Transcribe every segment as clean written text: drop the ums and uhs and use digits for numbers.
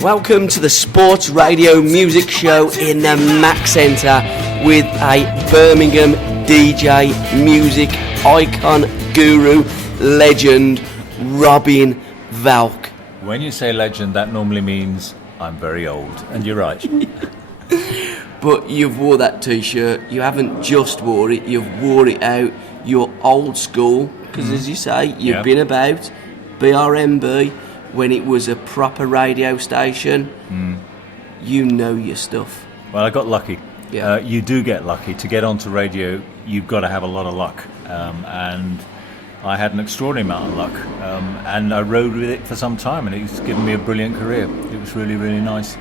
Welcome to the Sports Radio Music Show in the Mac Centre with a Birmingham DJ music icon, guru, legend, Robin Valk. When you say legend, that normally means I'm very old, and you're right. But you've wore that T-shirt, you haven't just wore it, you've wore it out, you're old school, because as you say, you've been about BRMB when it was a proper radio station. You know your stuff. Well, I got lucky. Yeah. You do get lucky. To get onto radio, you've got to have a lot of luck. And I had an extraordinary amount of luck. And I rode with it for some time, and it's given me a brilliant career. It was really, really nice.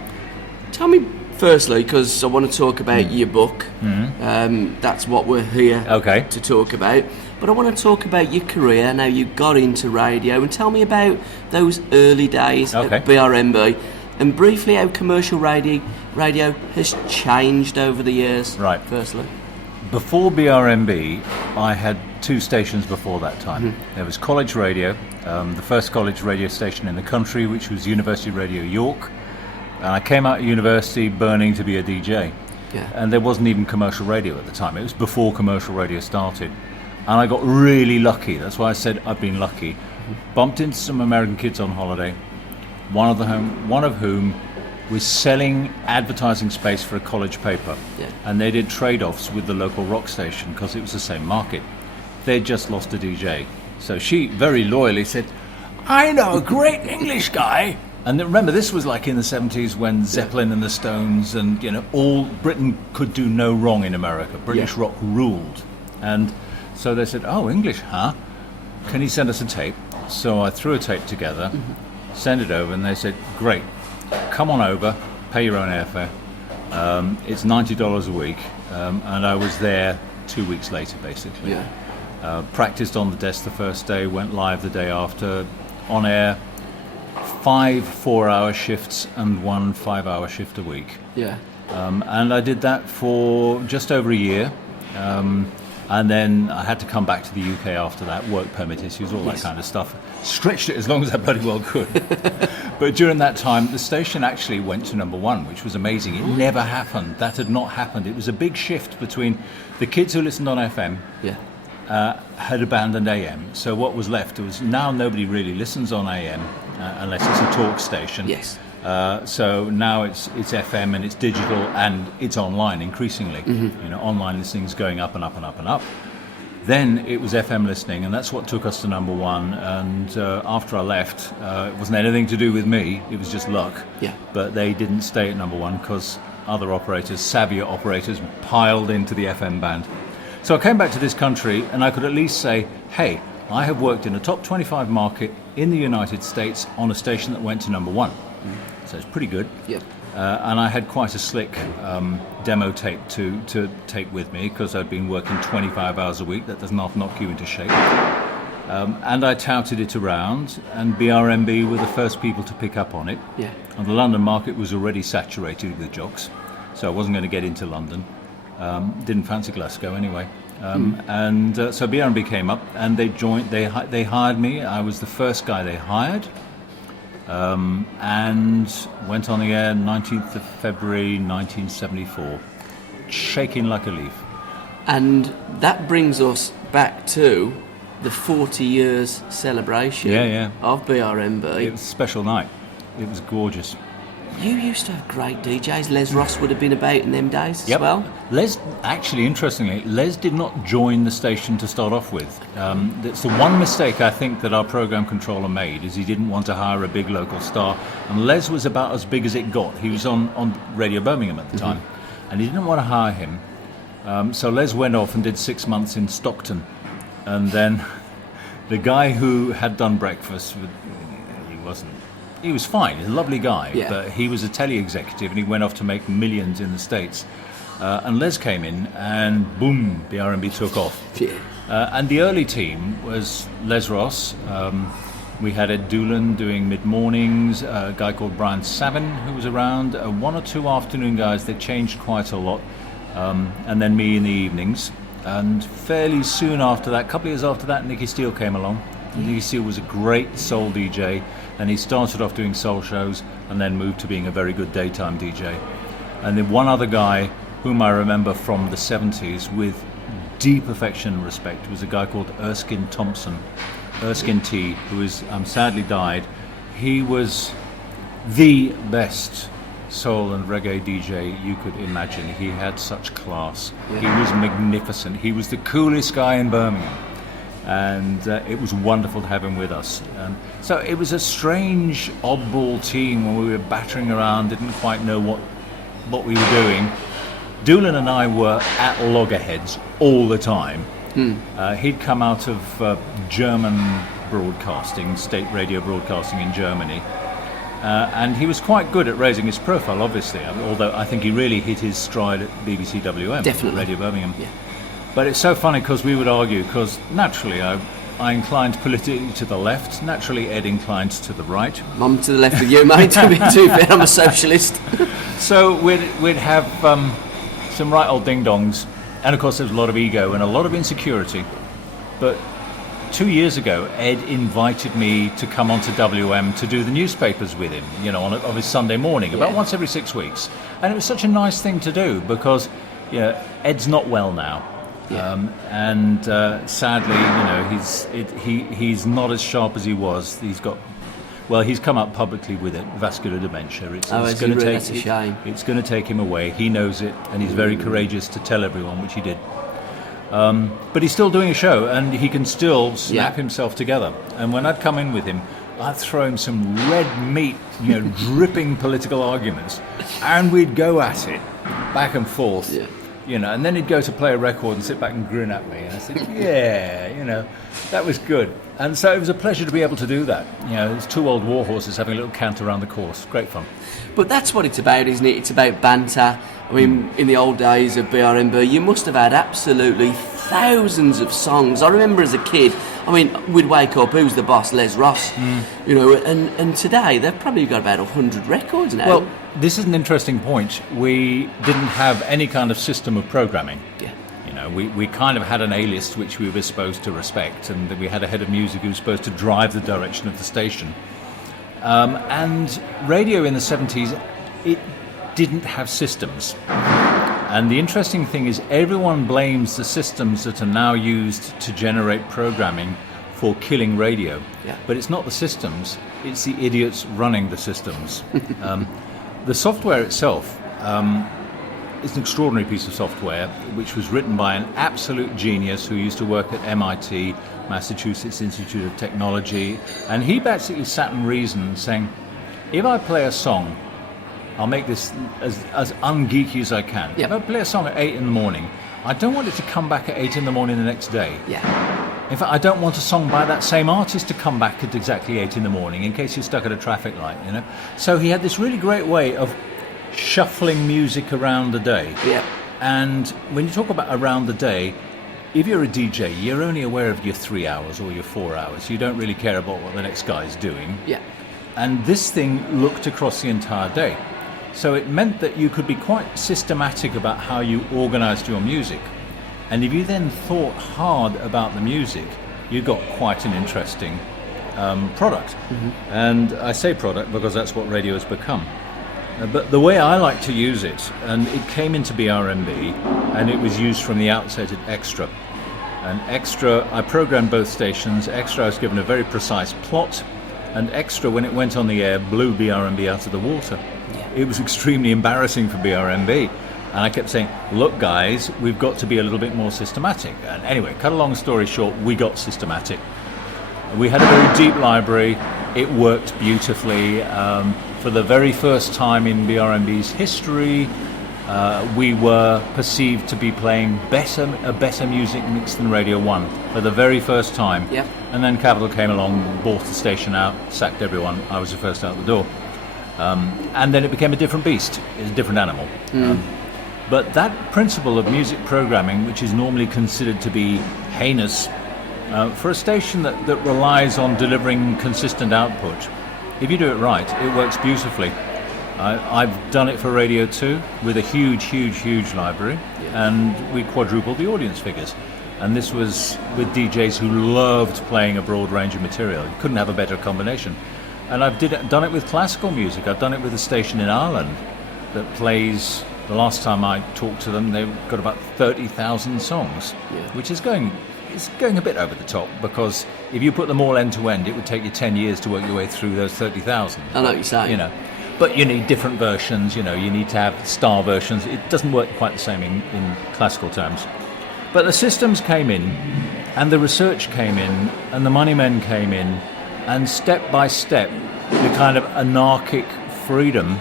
Tell me, firstly, because I want to talk about your book. That's what we're here to talk about. But I want to talk about your career. Now you got into radio, and tell me about those early days at BRMB, and briefly how commercial radio has changed over the years. Right. Firstly, before BRMB, I had two stations before that time. There was college radio, the first college radio station in the country, which was University Radio York. And I came out of university burning to be a DJ. Yeah. And there wasn't even commercial radio at the time. It was before commercial radio started. And I got really lucky. That's why I said I've been lucky. Bumped into some American kids on holiday, one of whom was selling advertising space for a college paper. Yeah. And they did trade-offs with the local rock station because it was the same market. They'd just lost a DJ. So she very loyally said, I know a great English guy. And remember, this was like in the 70s when Zeppelin and the Stones and, all Britain could do no wrong in America. British rock ruled. And so they said, oh, English, huh? Can you send us a tape? So I threw a tape together, sent it over, and they said, great, come on over, pay your own airfare. It's $90 a week. And I was there 2 weeks later, basically. Yeah. Practiced on the desk the first day, went live the day after, on air, 5 4-hour shifts and 1 5-hour shift a week. Yeah. And I did that for just over a year. And then I had to come back to the UK after that, work permit issues, all that kind of stuff. Stretched it as long as I bloody well could. But during that time, the station actually went to number one, which was amazing. It never happened. That had not happened. It was a big shift between the kids who listened on FM had abandoned AM. So what was left was now nobody really listens on AM unless it's a talk station. Yes. So now it's FM and it's digital and it's online increasingly. Online listening is going up and up and up and up. Then it was FM listening, and that's what took us to number one. And after I left, it wasn't anything to do with me. It was just luck. Yeah. But they didn't stay at number one because other operators, savvier operators, piled into the FM band. So I came back to this country, and I could at least say, hey, I have worked in a top 25 market in the United States on a station that went to number one. So it's pretty good. Yep. And I had quite a slick demo tape to take with me because I'd been working 25 hours a week. That does not knock you into shape. And I touted it around, and BRMB were the first people to pick up on it. Yeah. And the London market was already saturated with jocks, so I wasn't going to get into London. Didn't fancy Glasgow anyway. And so BRMB came up, and they joined. They hired me. I was the first guy they hired. And went on the air 19th of February 1974, shaking like a leaf. And that brings us back to the 40 years celebration of BRMB. It was a special night. It was gorgeous. You used to have great DJs. Les Ross would have been about in them days as well. Les, actually, interestingly, Les did not join the station to start off with. That's the one mistake I think that our program controller made, is he didn't want to hire a big local star. And Les was about as big as it got. He was on Radio Birmingham at the time, and he didn't want to hire him. So Les went off and did 6 months in Stockton. And then the guy who had done breakfast, he was fine, he's a lovely guy, but he was a telly executive and he went off to make millions in the States. And Les came in and boom, BRMB took off. And the early team was Les Ross, we had Ed Doolan doing mid-mornings, a guy called Brian Savin who was around, 1 or 2 afternoon guys. They changed quite a lot, and then me in the evenings. And fairly soon after that, a couple of years after that, Nicky Steele came along. Nicky Steele was a great soul DJ, and he started off doing soul shows, and then moved to being a very good daytime DJ. And then one other guy whom I remember from the 70s with deep affection and respect was a guy called Erskine Thompson, Erskine T, who is sadly died. He was the best soul and reggae DJ you could imagine. He had such class. Yeah. He was magnificent. He was the coolest guy in Birmingham. And it was wonderful to have him with us. So it was a strange, oddball team when we were battering around, didn't quite know what we were doing. Doolan and I were at loggerheads all the time. He'd come out of German broadcasting, state radio broadcasting in Germany. And he was quite good at raising his profile, obviously, although I think he really hit his stride at BBC WM, definitely. Radio Birmingham. Yeah. But it's so funny because we would argue, because naturally I inclined politically to the left, naturally Ed inclined to the right. I'm to the left of you, mate, to be too fair, I'm a socialist. So we'd have some right old ding-dongs, and of course there's a lot of ego and a lot of insecurity. But 2 years ago, Ed invited me to come onto WM to do the newspapers with him, on his Sunday morning, about once every 6 weeks. And it was such a nice thing to do because, Ed's not well now. Yeah. And sadly, he's not as sharp as he was. He's come up publicly with it, vascular dementia. It's going to take. That's a shame. It's going to take him away. He knows it, and he's very courageous to tell everyone, which he did. But he's still doing a show, and he can still snap himself together. And when I'd come in with him, I'd throw him some red meat, dripping political arguments, and we'd go at it, back and forth. Yeah. And then he'd go to play a record and sit back and grin at me, and I said, that was good. And so it was a pleasure to be able to do that. It's two old war horses having a little cant around the course. Great fun. But that's what it's about, isn't it? It's about banter. I mean, in the old days of BRMB, you must have had absolutely thousands of songs. I remember as a kid, we'd wake up, who's the boss? Les Ross. And today they've probably got about 100 records now. Well, this is an interesting point. We didn't have any kind of system of programming. Yeah. We kind of had an A-list which we were supposed to respect, and we had a head of music who was supposed to drive the direction of the station. And radio in the 70s, it didn't have systems. And the interesting thing is everyone blames the systems that are now used to generate programming for killing radio. Yeah. But it's not the systems, it's the idiots running the systems. The software itself is an extraordinary piece of software which was written by an absolute genius who used to work at MIT, Massachusetts Institute of Technology, and he basically sat and reasoned saying, if I play a song, I'll make this as ungeeky as I can. Yeah. If I play a song at 8 in the morning, I don't want it to come back at 8 in the morning the next day. Yeah. In fact, I don't want a song by that same artist to come back at exactly 8 in the morning in case you're stuck at a traffic light, So he had this really great way of shuffling music around the day. Yeah. And when you talk about around the day, if you're a DJ, you're only aware of your 3 hours or your 4 hours. You don't really care about what the next guy's doing. Yeah. And this thing looked across the entire day. So it meant that you could be quite systematic about how you organised your music. And if you then thought hard about the music, you got quite an interesting product. Mm-hmm. And I say product because that's what radio has become. But the way I like to use it, and it came into BRMB, and it was used from the outset at Extra. And Extra, I programmed both stations. Extra, I was given a very precise plot, and Extra, when it went on the air, blew BRMB out of the water. Yeah. It was extremely embarrassing for BRMB. And I kept saying, look guys, we've got to be a little bit more systematic. And anyway, cut a long story short, we got systematic. We had a very deep library. It worked beautifully. For the very first time in BRMB's history, we were perceived to be playing a better music mix than Radio 1 for the very first time. Yep. And then Capital came along, bought the station out, sacked everyone. I was the first out the door. And then it became a different beast, a different animal. But that principle of music programming, which is normally considered to be heinous, for a station that relies on delivering consistent output, if you do it right, it works beautifully. I've done it for Radio 2 with a huge library, and we quadrupled the audience figures. And this was with DJs who loved playing a broad range of material. You couldn't have a better combination. And I've done it with classical music. I've done it with a station in Ireland that plays. The last time I talked to them, they've got about 30,000 songs, which is going a bit over the top, because if you put them all end to end, it would take you 10 years to work your way through those 30,000. I know what you're saying. But you need different versions. You need to have star versions. It doesn't work quite the same in classical terms. But the systems came in, and the research came in, and the money men came in, and step by step, the kind of anarchic freedom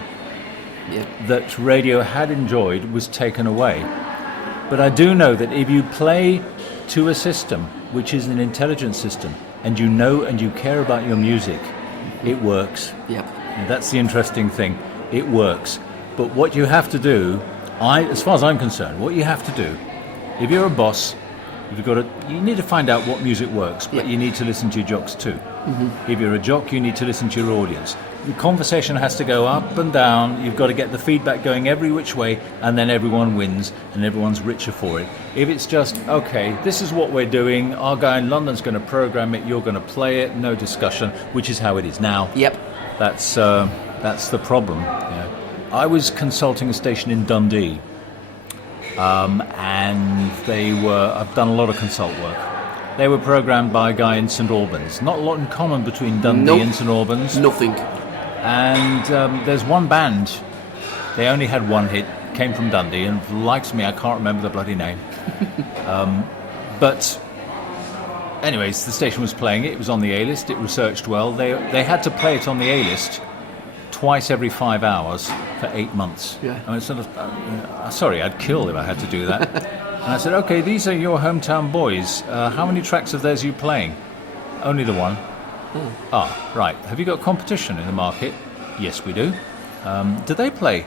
that radio had enjoyed was taken away. But I do know that if you play to a system which is an intelligent system, and you know and you care about your music, it works. And that's the interesting thing. It works. But what you have to do, as far as I'm concerned, what you have to do, if you're a boss, you need to find out what music works, but you need to listen to your jocks too. If you're a jock, you need to listen to your audience. The conversation has to go up and down. You've got to get the feedback going every which way, and then everyone wins and everyone's richer for it. If it's just, okay, this is what we're doing, our guy in London's going to program it, you're going to play it, no discussion, which is how it is now. That's the problem. I was consulting a station in Dundee, and I've done a lot of consult work. They were programmed by a guy in St Albans. Not a lot in common between Dundee and St Albans. Nothing. And there's one band, they only had one hit, came from Dundee, and likes me, I can't remember the bloody name. But anyways, the station was playing it, it was on the A-list, it researched well. They had to play it on the A-list twice every 5 hours for 8 months. I mean, sorry, I'd kill if I had to do that. And I said, okay, these are your hometown boys. How many tracks of theirs are you playing? Only the one. Ah, right. Have you got competition in the market? Yes, we do. Do they play?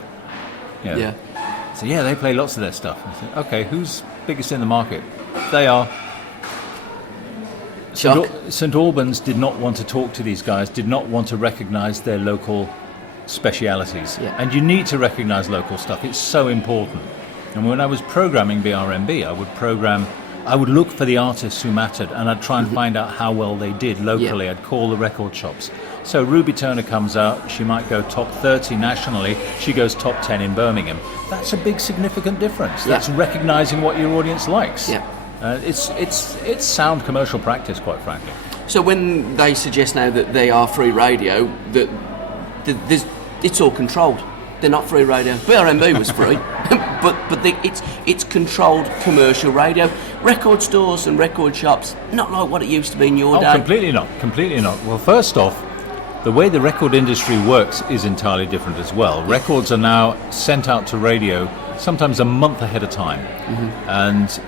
So they play lots of their stuff. I said, okay, who's biggest in the market? They are. St Albans did not want to talk to these guys, did not want to recognise their local specialities. And you need to recognise local stuff. It's so important. And when I was programming BRMB, I would look for the artists who mattered, and I'd try and find out how well they did locally. I'd call the record shops. So Ruby Turner comes out, she might go top 30 nationally, she goes top 10 in Birmingham. That's a big significant difference. That's recognising what your audience likes. It's sound commercial practice, quite frankly. So when they suggest now that they are free radio, that it's all controlled. They're not free radio. BRMB was free, but it's controlled commercial radio. Record stores and record shops, not like what it used to be in your day. Completely not. Well, first off, the way the record industry works is entirely different as well. Records are now sent out to radio sometimes a month ahead of time. And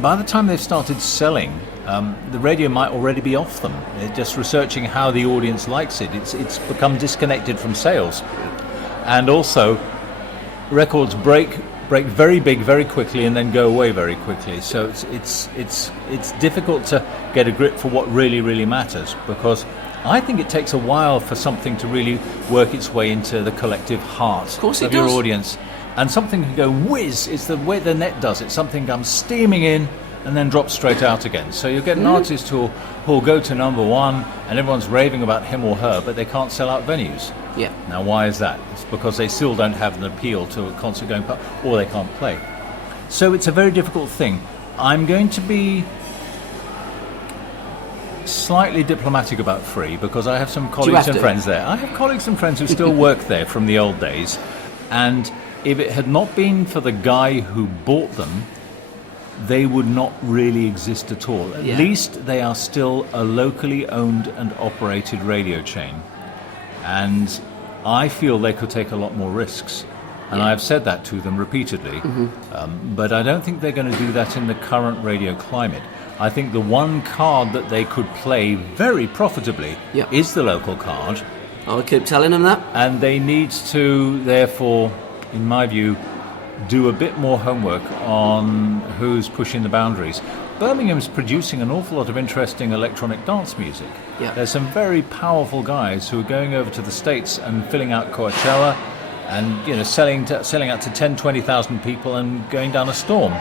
by the time they've started selling, the radio might already be off them. They're just researching how the audience likes it. It's become disconnected from sales. And also, records break very big very quickly and then go away very quickly. So it's difficult to get a grip for what really matters, because I think it takes a while for something to really work its way into the collective heart of your audience. And something can go whiz. It's the way the net does it. Something comes steaming in and then drops straight out again. So you get an artist who'll go to number one and everyone's raving about him or her, but they can't sell out venues. Now, why is that? It's because they still don't have an appeal to a concert going pub, or they can't play. So it's a very difficult thing. I'm going to be slightly diplomatic about free, because I have some colleagues and friends there. I have colleagues and friends who still work there from the old days, and if it had not been for the guy who bought them, they would not really exist at all. At least they are still a locally owned and operated radio chain. And I feel they could take a lot more risks. And I've said that to them repeatedly. But I don't think they're going to do that in the current radio climate. I think the one card that they could play very profitably is the local card. I'll keep telling them that. And they need to, therefore, in my view, do a bit more homework on who's pushing the boundaries. Birmingham's producing an awful lot of interesting electronic dance music. There's some very powerful guys who are going over to the States and filling out Coachella and selling out to 10, 20,000 people and going down a storm.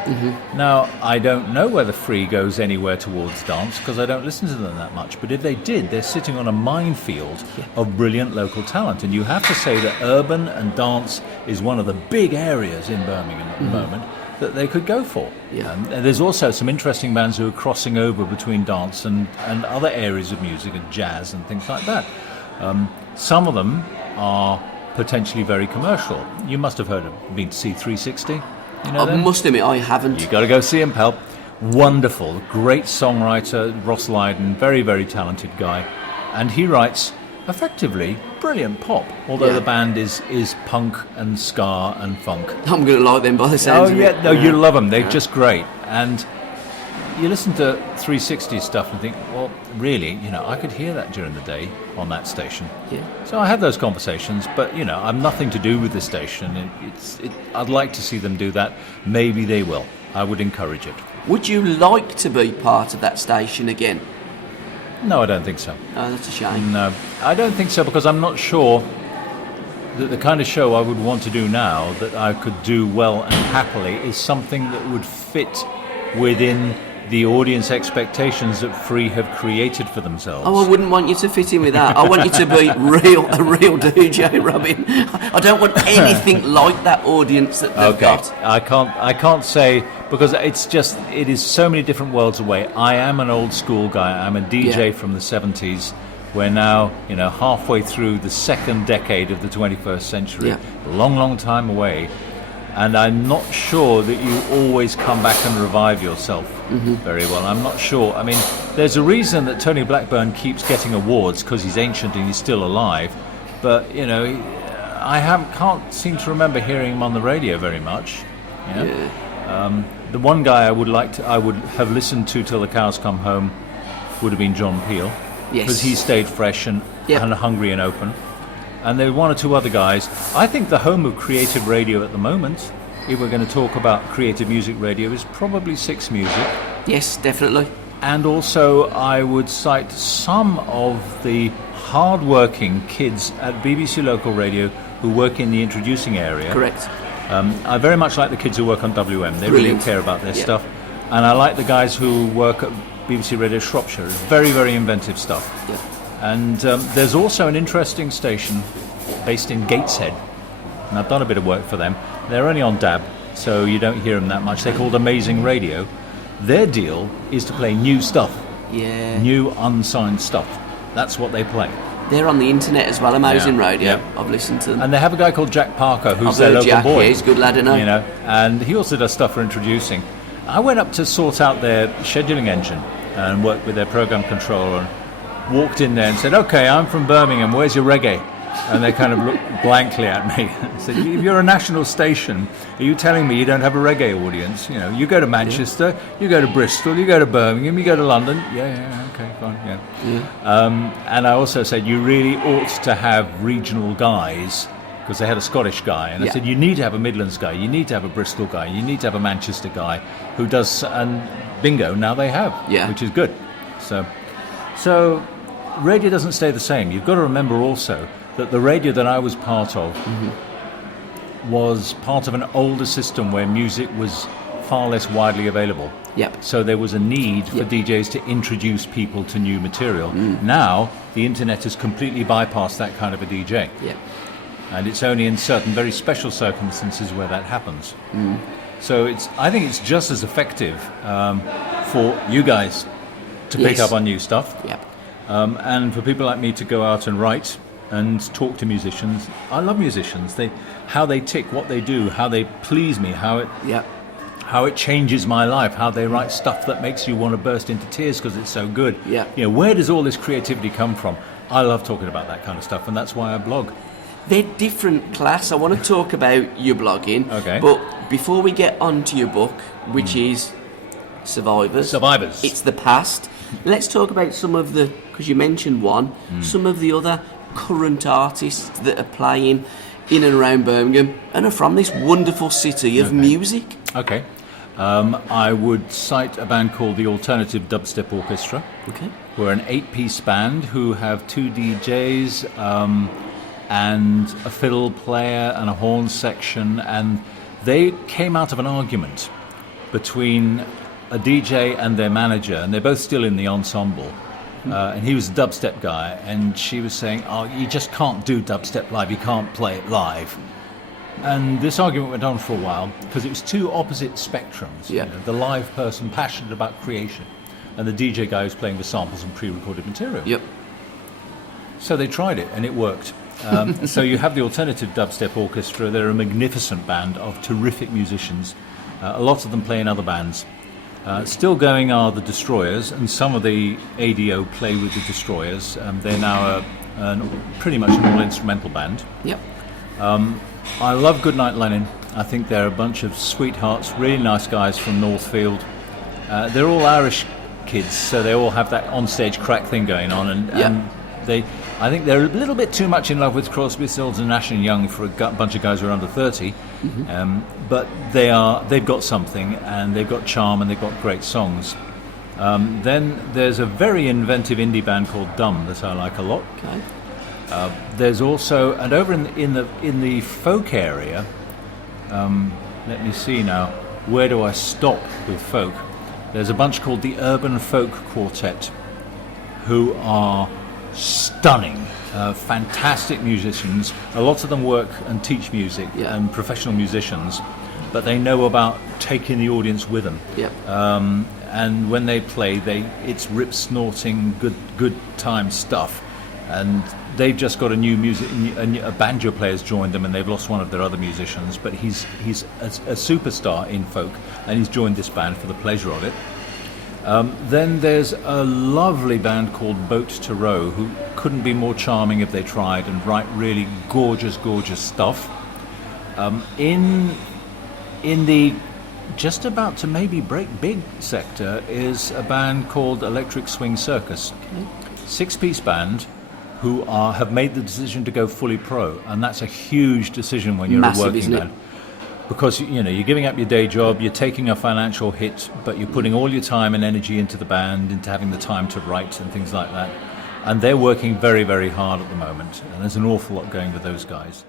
Now, I don't know whether Free goes anywhere towards dance because I don't listen to them that much, but if they did, they're sitting on a minefield of brilliant local talent, and you have to say that urban and dance is one of the big areas in Birmingham at the moment that they could go for. And there's also some interesting bands who are crossing over between dance and other areas of music and jazz and things like that. Some of them are potentially very commercial. You must have been to see 360. I must admit I haven't. You got to go see him, pal. Wonderful, great songwriter, Ross Lydon, very, very talented guy, and he writes effectively brilliant pop. Although the band is punk and ska and funk. I'm going to like them by the sounds of it. No, you love them. They're just great. And you listen to 360 stuff and think, well, really, I could hear that during the day on that station. So I have those conversations, but I'm nothing to do with the station. I'd like to see them do that. Maybe they will. I would encourage it. Would you like to be part of that station again? No, I don't think so. Oh, that's a shame. No, I don't think so, because I'm not sure that the kind of show I would want to do now that I could do well and happily is something that would fit within the audience expectations that Free have created for themselves. Oh, I wouldn't want you to fit in with that. I want you to be a real DJ, Robin. I don't want anything like that audience that they've got. I can't say, because it is so many different worlds away. I am an old school guy. I'm a DJ from the 70s. We're now, halfway through the second decade of the 21st century. A long, long time away. And I'm not sure that you always come back and revive yourself very well. I'm not sure. I mean, there's a reason that Tony Blackburn keeps getting awards, because he's ancient and he's still alive. But, I can't seem to remember hearing him on the radio very much. The one guy I would have listened to till the cows come home would have been John Peel. Because he stayed fresh and hungry and open. And there were one or two other guys. I think the home of creative radio at the moment, if we're going to talk about creative music radio, is probably Six Music. Yes, definitely. And also I would cite some of the hard-working kids at BBC Local Radio who work in the introducing area. Correct. I very much like the kids who work on WM. They really care about their stuff. And I like the guys who work at BBC Radio Shropshire. It's very, very inventive stuff. And there's also an interesting station based in Gateshead, and I've done a bit of work for them. They're only on DAB, so you don't hear them that much. They're called Amazing Radio. Their deal is to play new stuff, new unsigned stuff. That's what they play. They're on the internet as well, Amazing Radio. I've listened to them. And they have a guy called Jack Parker, who's their local boy. Yeah, he's a good lad, isn't he? And he also does stuff for introducing. I went up to sort out their scheduling engine and worked with their program controller and walked in there and said, "Okay, I'm from Birmingham, where's your reggae?" And they kind of looked blankly at me and said, "If you're a national station, are you telling me you don't have a reggae audience? You go to Manchester, you go to Bristol, you go to Birmingham, you go to London." Okay, fine, and I also said, "You really ought to have regional guys," because they had a Scottish guy, and I said, "You need to have a Midlands guy, you need to have a Bristol guy, you need to have a Manchester guy who does," and bingo, now they have, which is good. So radio doesn't stay the same. You've got to remember also that the radio that I was part of was part of an older system where music was far less widely available. So there was a need for DJs to introduce people to new material. Now the internet has completely bypassed that kind of a DJ. And it's only in certain very special circumstances where that happens. So I think it's just as effective for you guys to pick up on new stuff. And for people like me to go out and write and talk to musicians. I love musicians. How they tick, what they do, how they please me, how it changes my life, how they write stuff that makes you want to burst into tears because it's so good. Where does all this creativity come from? I love talking about that kind of stuff, and that's why I blog. They're different class. I want to talk about your blogging. Okay. But before we get on to your book, which is Survivors. It's the past. Let's talk about some of the, because you mentioned one, some of the other current artists that are playing in and around Birmingham and are from this wonderful city of music. Okay. I would cite a band called the Alternative Dubstep Orchestra. Okay. We're an 8-piece band who have 2 DJs, and a fiddle player and a horn section, and they came out of an argument between a DJ and their manager, and they're both still in the ensemble. And he was a dubstep guy, and she was saying, "Oh, you just can't do dubstep live. You can't play it live." And this argument went on for a while because it was two opposite spectrums. Yeah. You know, the live person passionate about creation, and the DJ guy who's playing the samples and pre-recorded material. Yep. So they tried it, and it worked. So you have the Alternative Dubstep Orchestra. They're a magnificent band of terrific musicians. A lot of them play in other bands. Still going are the Destroyers, and some of the ADO play with the Destroyers. They're now pretty much an all-instrumental band. Yep. I love Goodnight Lenin. I think they're a bunch of sweethearts, really nice guys from Northfield. They're all Irish kids, so they all have that on-stage crack thing going on, and I think they're a little bit too much in love with Crosby, Stills and Nash and Young for a bunch of guys who are under 30. But they've got something, and they've got charm, and they've got great songs. Then there's a very inventive indie band called Dumb that I like a lot. Okay. There's also, and over in the folk area, let me see now, where do I stop with folk? There's a bunch called the Urban Folk Quartet, who are stunning, fantastic musicians. A lot of them work and teach music, and professional musicians, but they know about taking the audience with them. Yep. And when they play, it's rip snorting, good time stuff. And they've just got a banjo player's joined them, and they've lost one of their other musicians, but he's a superstar in folk, and he's joined this band for the pleasure of it. Then there's a lovely band called Boat to Row, who couldn't be more charming if they tried, and write really gorgeous stuff. In the just about to maybe break big sector is a band called Electric Swing Circus. Okay. 6-piece band who have made the decision to go fully pro, and that's a huge decision when you're a working band. Because you're giving up your day job, you're taking a financial hit, but you're putting all your time and energy into the band, into having the time to write and things like that. And they're working very, very hard at the moment, and there's an awful lot going with those guys.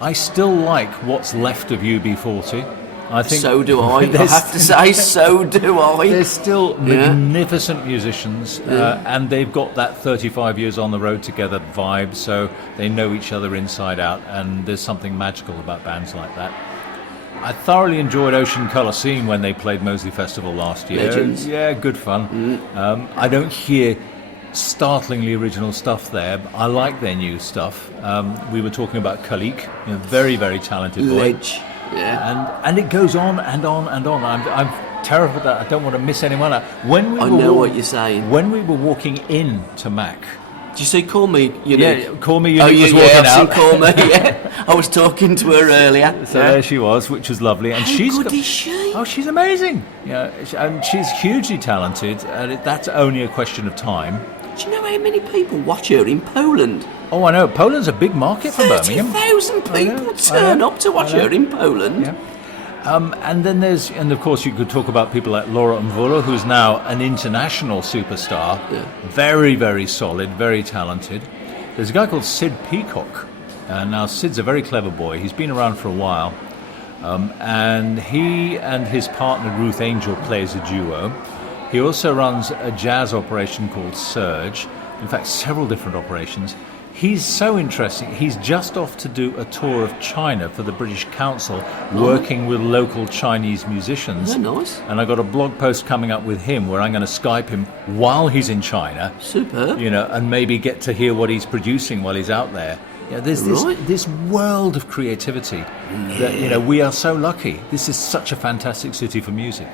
I still like what's left of UB40. I think so do I. I have to say, so do I. They're still magnificent musicians, and they've got that 35 years on the road together vibe, so they know each other inside out, and there's something magical about bands like that. I thoroughly enjoyed Ocean Coliseum when they played Moseley Festival last year. Legends. Yeah, good fun. I don't hear startlingly original stuff there. I like their new stuff. We were talking about Khalik, very, very talented boy. Ledge. Yeah. And it goes on and on and on. I'm terrified that I don't want to miss anyone out. I know what you're saying. When we were walking in to Mac. Did you say Call Me Unique? Yeah, Call Me Unique was walking out. Call Me, yeah. I was talking to her earlier. So there she was, which was lovely. And How good is she? Oh, she's amazing. Yeah, and she's hugely talented, and that's only a question of time. Do you know how many people watch her in Poland? Oh, I know. Poland's a big market for Birmingham. 30,000 people turn up to watch her in Poland. Yeah. And then and of course you could talk about people like Laura Mvula, who's now an international superstar. Yeah. Very, very solid, very talented. There's a guy called Sid Peacock. Now, Sid's a very clever boy. He's been around for a while. And he and his partner Ruth Angel play as a duo. He also runs a jazz operation called Surge. In fact, several different operations. He's so interesting. He's just off to do a tour of China for the British Council, working with local Chinese musicians. Oh, nice. And I got a blog post coming up with him where I'm going to Skype him while he's in China. Superb. And maybe get to hear what he's producing while he's out there. There's this world of creativity that, we are so lucky. This is such a fantastic city for music.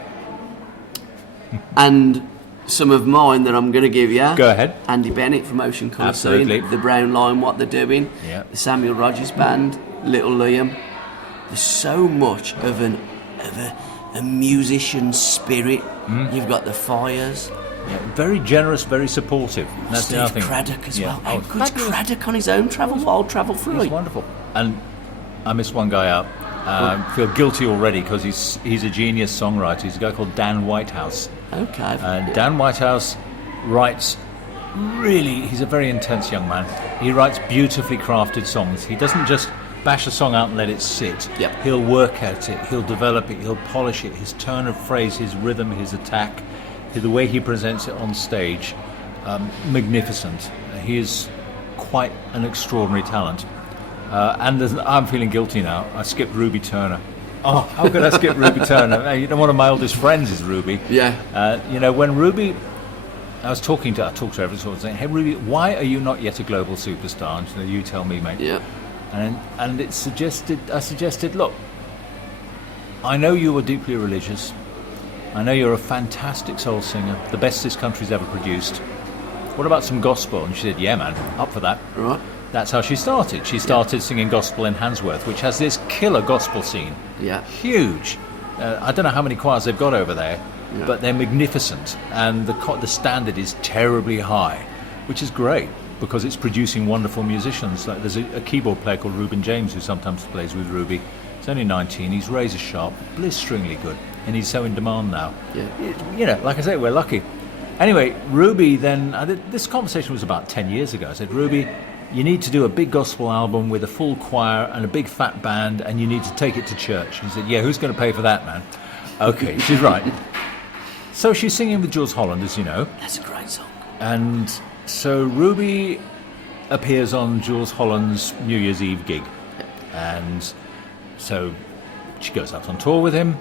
And some of mine that I'm going to give you. Go ahead. Andy Bennett from Ocean Coliseum. Absolutely. The Brown Line, What They're Doing. Yeah. The Samuel Rogers Band. Little Liam. There's so much of a musician's spirit. You've got the Fires. Yeah, very generous, very supportive. That's Steve Craddock as well. How good's Craddock on his own? Travel wild, travel free. He's wonderful. And I missed one guy out. I feel guilty already because he's a genius songwriter. He's a guy called Dan Whitehouse. Okay. Dan Whitehouse writes he's a very intense young man. He writes beautifully crafted songs. He doesn't just bash a song out and let it sit. Yep. He'll work at it, he'll develop it, he'll polish it, his turn of phrase, his rhythm, his attack, the way he presents it on stage, magnificent. He is quite an extraordinary talent. And I'm feeling guilty now. I skipped Ruby Turner. Oh, how could I skip Ruby Turner? One of my oldest friends is Ruby. Yeah. When Ruby, I talked to her every sort of saying, "Hey Ruby, why are you not yet a global superstar?" And she said, "You tell me, mate." Yeah. And I suggested, look, I know you are deeply religious. I know you're a fantastic soul singer, the best this country's ever produced. What about some gospel? And she said, "Yeah, man, up for that." Right. That's how she started. She started singing gospel in Handsworth, which has this killer gospel scene. Yeah. Huge. I don't know how many choirs they've got over there, but they're magnificent. And the standard is terribly high, which is great because it's producing wonderful musicians. Like there's a keyboard player called Reuben James who sometimes plays with Ruby. He's only 19. He's razor sharp, blisteringly good, and he's so in demand now. Yeah. Like I say, we're lucky. Anyway, Ruby then, this conversation was about 10 years ago. I said, "Ruby, you need to do a big gospel album with a full choir and a big fat band, and you need to take it to church." He said, "Yeah, who's going to pay for that, man?" Okay, she's right. So she's singing with Jules Holland, as you know. That's a great song. And so Ruby appears on Jules Holland's New Year's Eve gig. And so she goes out on tour with him.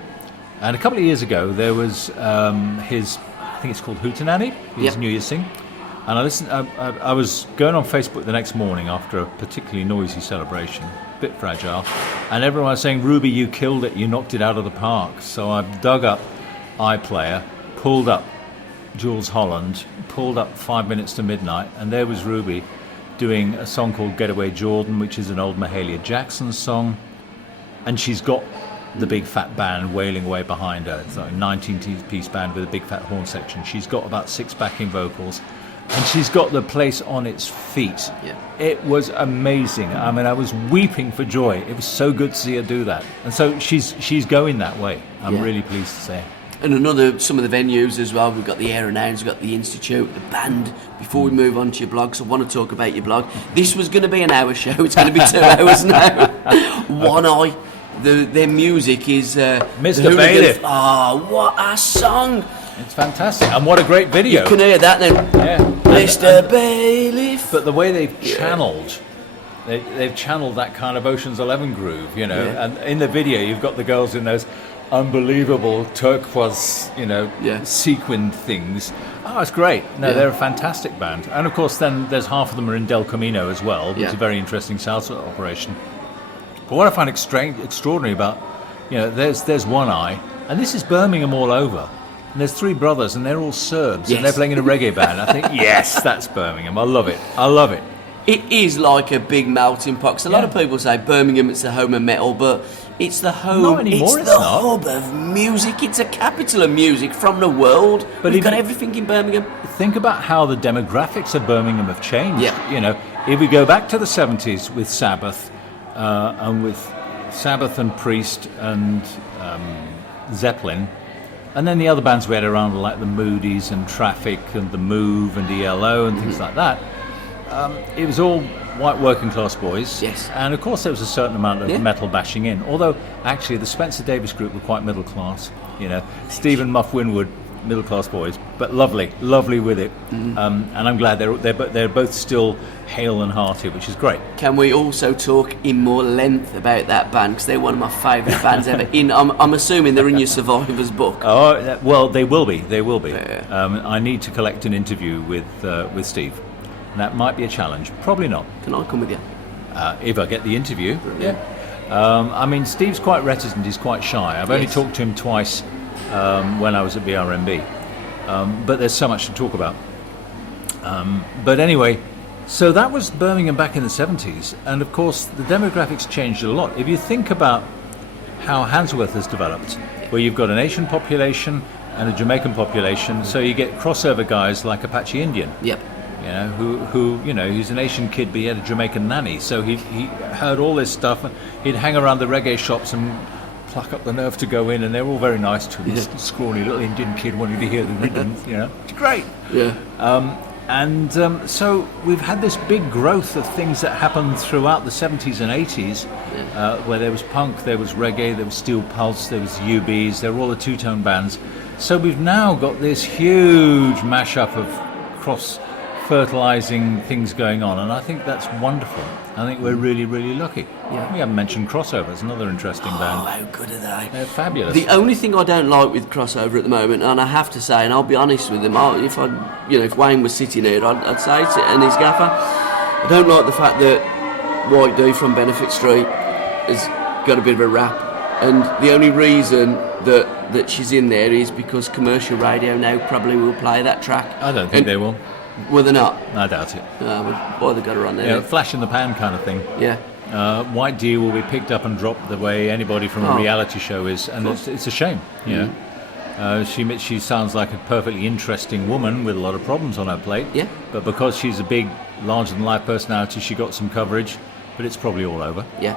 And a couple of years ago, there was his, I think it's called Hootenanny, his New Year's thing. And I was going on Facebook the next morning after a particularly noisy celebration, a bit fragile, and everyone was saying, "Ruby, you killed it, you knocked it out of the park." So I dug up iPlayer, pulled up Jules Holland, pulled up 5 Minutes to Midnight, and there was Ruby doing a song called Getaway Jordan, which is an old Mahalia Jackson song, and she's got the big fat band wailing away behind her. It's like a 19-piece band with a big fat horn section. She's got about 6 backing vocals. And she's got the place on its feet. Yeah. It was amazing. I mean, I was weeping for joy. It was so good to see her do that. And so she's going that way. I'm really pleased to say. And some of the venues as well. We've got the Air and Hounds, we've got the Institute, the band. Before we move on to your blog, so I want to talk about your blog. This was going to be an hour show. It's going to be 2 hours now. One Eye. Their music is Mr. Bailiff. Oh, what a song! It's fantastic, and what a great video. You can hear that then. Yeah. Mr. Bailiff. But the way they've channeled, they've channeled that kind of Ocean's 11 groove, you know. Yeah. And in the video, you've got the girls in those unbelievable turquoise, sequined things. Oh, it's great. No, they're a fantastic band. And of course, then there's half of them are in Del Camino as well, which is a very interesting salsa operation. But what I find extraordinary about, there's One Eye, and this is Birmingham all over. And there's 3 brothers, and they're all Serbs, and they're playing in a reggae band. I think, yes, that's Birmingham. I love it. I love it. It is like a big melting pot. 'Cause a lot of people say Birmingham, it's the home of metal, but it's the home. Not anymore, it's the hub of music. It's a capital of music from the world. But we've got everything in Birmingham. Think about how the demographics of Birmingham have changed. Yeah. If we go back to the 70s with Sabbath, and Priest and Zeppelin, and then the other bands we had around like the Moody's and Traffic and The Move and ELO and things like that, it was all white working class boys. Yes. And of course there was a certain amount of metal bashing in, although actually the Spencer Davis group were quite middle class. Stephen Muff Winwood, middle class boys, but lovely with it. And I'm glad they're both still hale and hearty, which is great. Can we also talk in more length about that band, because they're one of my favourite bands ever? I'm assuming they're in your Survivors book. Oh well, they will be. I need to collect an interview with Steve. And that might be a challenge. Probably not. Can I come with you? If I get the interview. Yeah. Steve's quite reticent. He's quite shy. I've only talked to him twice when I was at BRMB. But there's so much to talk about. But anyway, so that was Birmingham back in the 70s. And of course, the demographics changed a lot. If you think about how Handsworth has developed, where you've got an Asian population and a Jamaican population, so you get crossover guys like Apache Indian. Yep. He's an Asian kid, but he had a Jamaican nanny, so he heard all this stuff, and he'd hang around the reggae shops and pluck up the nerve to go in, and they're all very nice to him. This scrawny little Indian kid wanting to hear the rhythm, It's great. Yeah. So we've had this big growth of things that happened throughout the 70s and 80s, where there was punk, there was reggae, there was Steel Pulse, there was UBs, there were all the two-tone bands. So we've now got this huge mashup of cross-fertilizing things going on, and I think that's wonderful. I think we're really, really lucky. Yeah. We haven't mentioned Crossover. It's another interesting band. Oh, how good are they? They're fabulous. The only thing I don't like with Crossover at the moment, and I have to say, and I'll be honest with him, if Wayne was sitting here, I'd say it, and his gaffer, I don't like the fact that White D from Benefit Street has got a bit of a rap, and the only reason that she's in there is because commercial radio now probably will play that track. I don't think they will. Will they not? I doubt it. Boy, they've got her on there. Flash in the pan kind of thing. Yeah. White D will be picked up and dropped the way anybody from a reality show is, and it's a shame. She sounds like a perfectly interesting woman with a lot of problems on her plate. Yeah. But because she's a big, larger-than-life personality, she got some coverage, but it's probably all over. Yeah.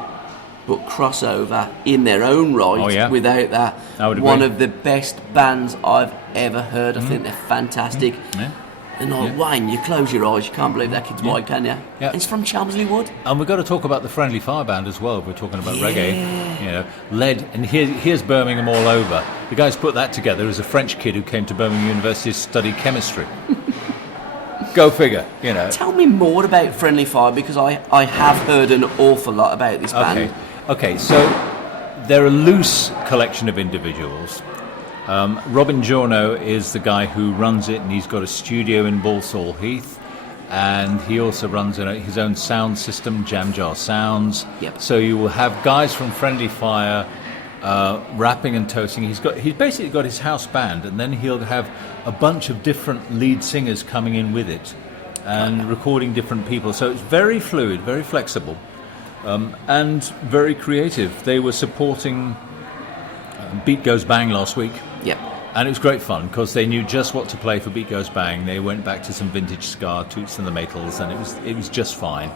But Crossover, in their own right, without that, one of the best bands I've ever heard. I think they're fantastic. Yeah. And Wayne, you close your eyes, you can't believe that kid's white, can you? Yeah. It's from Chelmsley Wood. And we've got to talk about the Friendly Fire Band as well. We're talking about reggae, lead, and here's Birmingham all over. The guys put that together as a French kid who came to Birmingham University to study chemistry. Go figure, Tell me more about Friendly Fire, because I have heard an awful lot about this band. Okay, so they're a loose collection of individuals. Robin Giorno is the guy who runs it, and he's got a studio in Balsall Heath, and he also runs his own sound system, Jam Jar Sounds. Yep. So you will have guys from Friendly Fire rapping and toasting. He's basically got his house band, and then he'll have a bunch of different lead singers coming in with it and recording different people. So it's very fluid, very flexible, and very creative. They were supporting Beat Goes Bang last week. Yep. And it was great fun because they knew just what to play for Beat Goes Bang. They went back to some vintage ska, Toots and the Maytals, and it was just fine.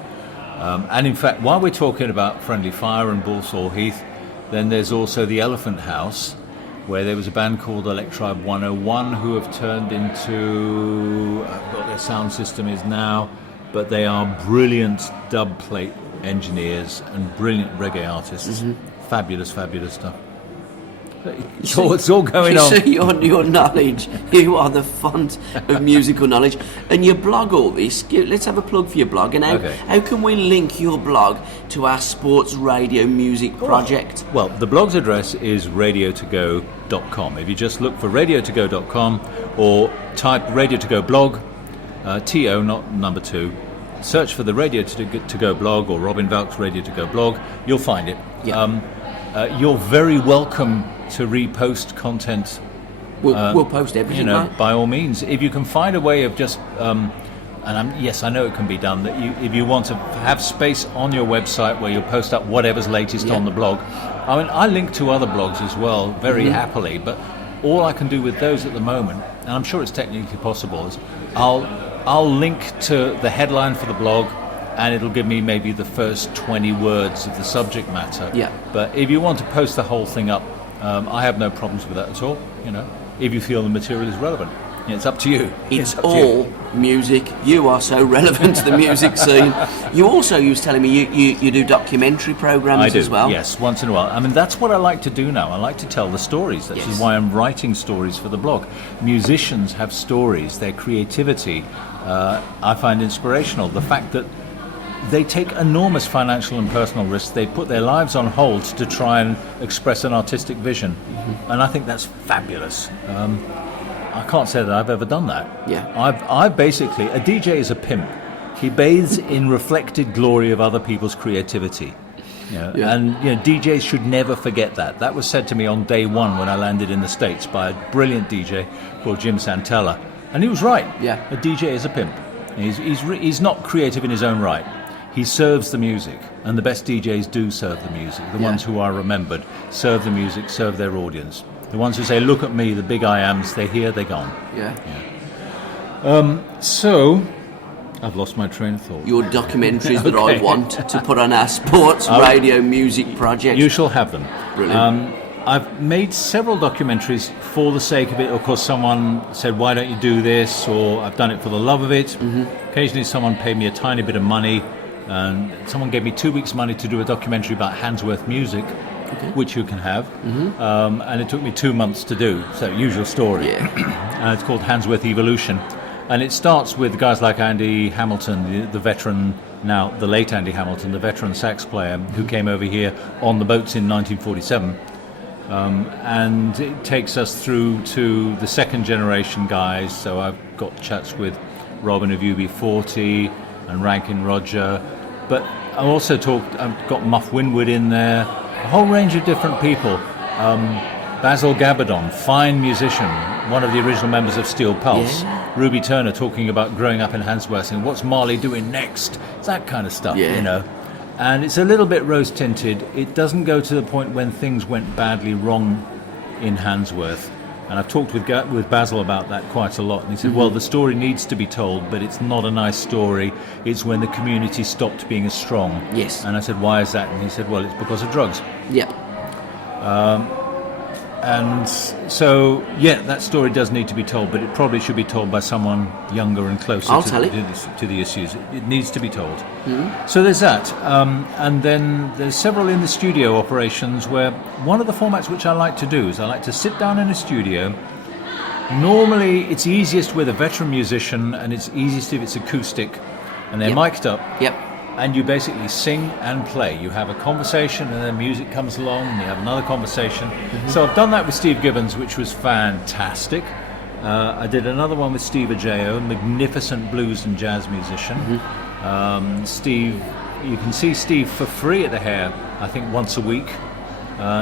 And in fact, while we're talking about Friendly Fire and Balsall Heath, then there's also the Elephant House, where there was a band called Electribe 101 who have turned into, what their sound system is now, but they are brilliant dub plate engineers and brilliant reggae artists. Fabulous stuff. It's all going on. You see your knowledge. You are the font of musical knowledge. And you blog all this. Let's have a plug for your blog. And how can we link your blog to our sports radio music project? Well, the blog's address is radiotogo.com. If you just look for radiotogo.com or type Radio To Go blog, TO, not number 2, search for the Radio To Go blog or Robin Valk's Radio To Go blog, you'll find it. Yeah. You're very welcome to repost content. We'll post everything, right? By all means. If you can find a way of just, yes, I know it can be done, that if you want to have space on your website where you'll post up whatever's latest on the blog. I mean, I link to other blogs as well, very happily, but all I can do with those at the moment, and I'm sure it's technically possible, is I'll link to the headline for the blog, and it'll give me maybe the first 20 words of the subject matter. Yeah. But if you want to post the whole thing up, I have no problems with that at all. If you feel the material is relevant, it's up to you. It's all music. You are so relevant to the music scene. You was telling me you do documentary programs as well. Yes, once in a while. I mean, that's what I like to do now. I like to tell the stories. This is why I'm writing stories for the blog. Musicians have stories. Their creativity, I find inspirational. The fact that they take enormous financial and personal risks. They put their lives on hold to try and express an artistic vision. And I think that's fabulous. I can't say that I've ever done that. Yeah. I basically, a DJ is a pimp. He bathes in reflected glory of other people's creativity. And DJs should never forget that. That was said to me on day one when I landed in the States by a brilliant DJ called Jim Santella. And he was right. Yeah. A DJ is a pimp. He's not creative in his own right. He serves the music, and the best DJs do serve the music. The ones who are remembered serve the music, serve their audience. The ones who say, look at me, the big I ams, they're here, they're gone. So, I've lost my train of thought. Your documentaries that I want to put on our sports radio music project. You shall have them. Brilliant. I've made several documentaries for the sake of it. Of course, someone said, why don't you do this? Or I've done it for the love of it. Occasionally someone paid me a tiny bit of money. And someone gave me 2 weeks' money to do a documentary about Handsworth music, which you can have. And it took me 2 months to do. So, usual story. And it's called Handsworth Evolution. And it starts with guys like Andy Hamilton, the veteran, now the late Andy Hamilton, the veteran sax player, who came over here on the boats in 1947. And it takes us through to the second generation guys. So I've got chats with Robin of UB40 and Rankin Roger. But I've got Muff Winwood in there, a whole range of different people. Basil Gabadon, fine musician, one of the original members of Steel Pulse. Ruby Turner talking about growing up in Handsworth and what's Marley doing next. It's that kind of stuff, And it's a little bit rose-tinted. It doesn't go to the point when things went badly wrong in Handsworth. And I've talked with Basil about that quite a lot. And he said, well, the story needs to be told, but it's not a nice story. It's when the community stopped being as strong. Yes. And I said, why is that? And he said, well, it's because of drugs. Yeah. And so, that story does need to be told, but it probably should be told by someone younger and closer to the issues. It needs to be told. So there's that. And then there's several in the studio operations where one of the formats which I like to do is I like to sit down in a studio. Normally, it's easiest with a veteran musician, and it's easiest if it's acoustic, and they're mic'd up. And you basically sing and play. You have a conversation, and then music comes along, and you have another conversation. So I've done that with Steve Gibbons, which was fantastic. I did another one with Steve Ajayo, magnificent blues and jazz musician. Steve, you can see Steve for free at the Hare, I think once a week.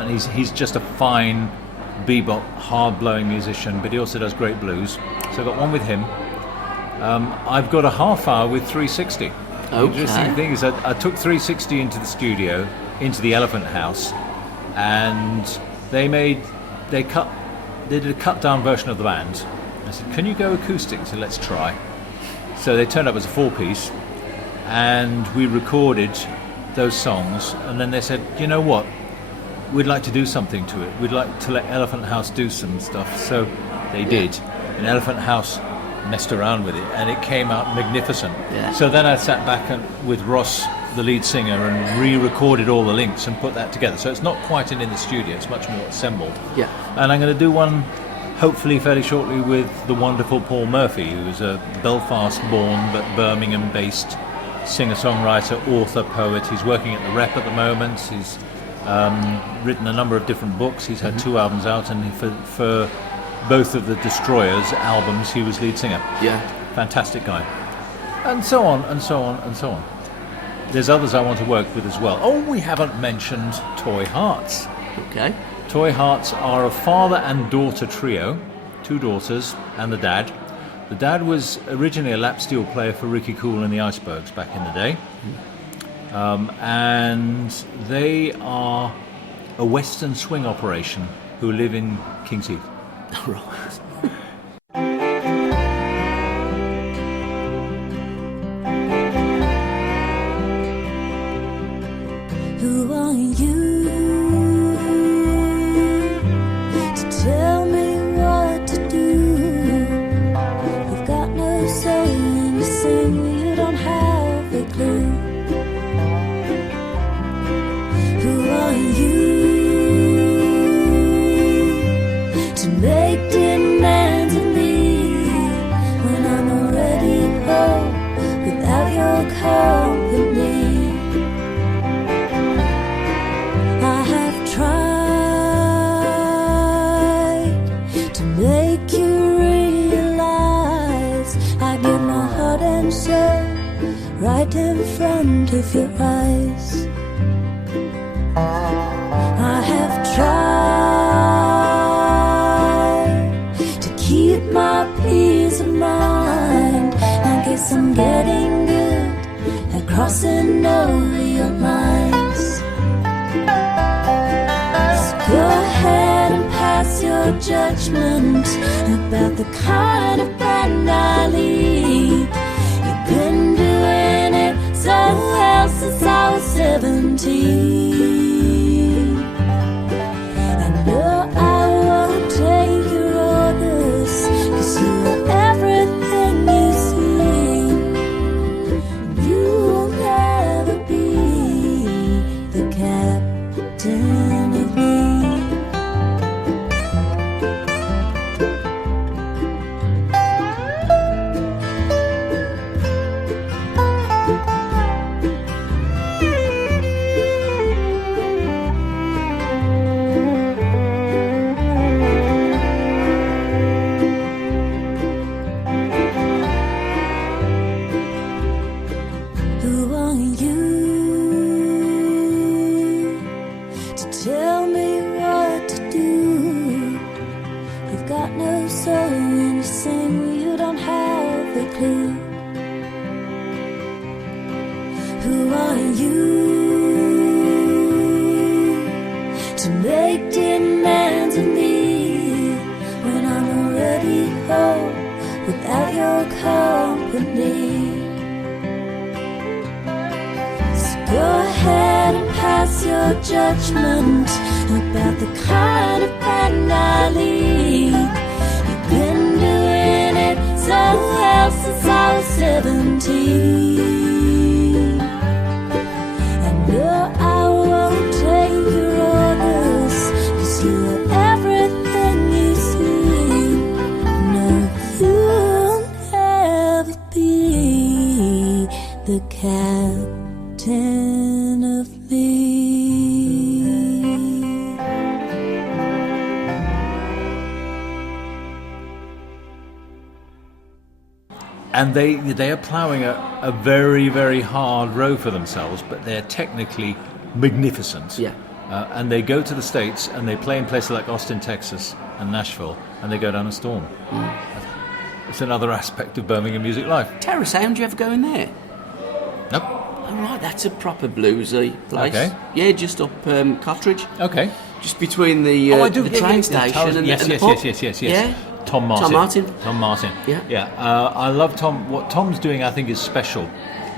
He's just a fine bebop, hard-blowing musician, but he also does great blues. So I've got one with him. I've got a half hour with 360. The interesting thing is that I took 360 into the studio, into the Elephant House, and they did a cut-down version of the band. I said, can you go acoustic? So let's try. So they turned up as a 4-piece, and we recorded those songs, and then they said, you know what? we'd like to do something to it. We'd like to let Elephant House do some stuff. So they did. And Elephant House messed around with it, and it came out magnificent. Yeah. So then I sat back with Ross, the lead singer, and re-recorded all the links and put that together. So it's not quite in the studio, it's much more assembled. Yeah. And I'm going to do one hopefully fairly shortly with the wonderful Paul Murphy, who's a Belfast-born but Birmingham-based singer-songwriter, author, poet. He's working at the Rep at the moment. He's written a number of different books. He's had 2 albums out, and for both of the Destroyers albums he was lead singer. Yeah. Fantastic guy. And so on, and so on, and so on. There's others I want to work with as well. Oh, we haven't mentioned Toy Hearts. Okay. Toy Hearts are a father and daughter trio, 2 daughters and the dad. The dad was originally a lap steel player for Ricky Cool and the Icebergs back in the day. And they are a Western swing operation who live in King's Heath. Right. Who are you to tell me what to do? You've got no soul and you sing, you don't have a clue. Who are you to make demands of me when I'm already home without your company? I have tried to make you realize I give my heart and soul right in front of your eyes. I have tried to keep my peace of mind. I guess I'm getting good at crossing over your lines. So go ahead and pass your judgment about the kind of band I lead. You've been doing it so well since I was 17. No, I won't take your orders, 'cause you are everything you seem. You will never be the captain of me. Who are you to tell me what to do? You've got no soul and you sing, you don't have a clue. Who are you to make demands of me when I'm already home without your company? Go ahead and pass your judgment about the kind of band I lead. You've been doing it so well since I was 17. And no, I won't take your orders, 'cause you are everything you seem. No, you'll never be the captain of me. And they are ploughing a very, very hard road for themselves, but they're technically magnificent. Yeah. And they go to the States and they play in places like Austin, Texas and Nashville, and they go down a storm. It's another aspect of Birmingham music life. Terra Sound, do you ever go in there? Nope. All right, that's a proper bluesy place. Okay. Yeah, just up Cottridge. Okay. Just between the train station and yes, the yes, pub. yes, yes. Yeah. Tom Martin. Tom Martin. Yeah. Yeah. I love Tom. What Tom's doing, I think, is special.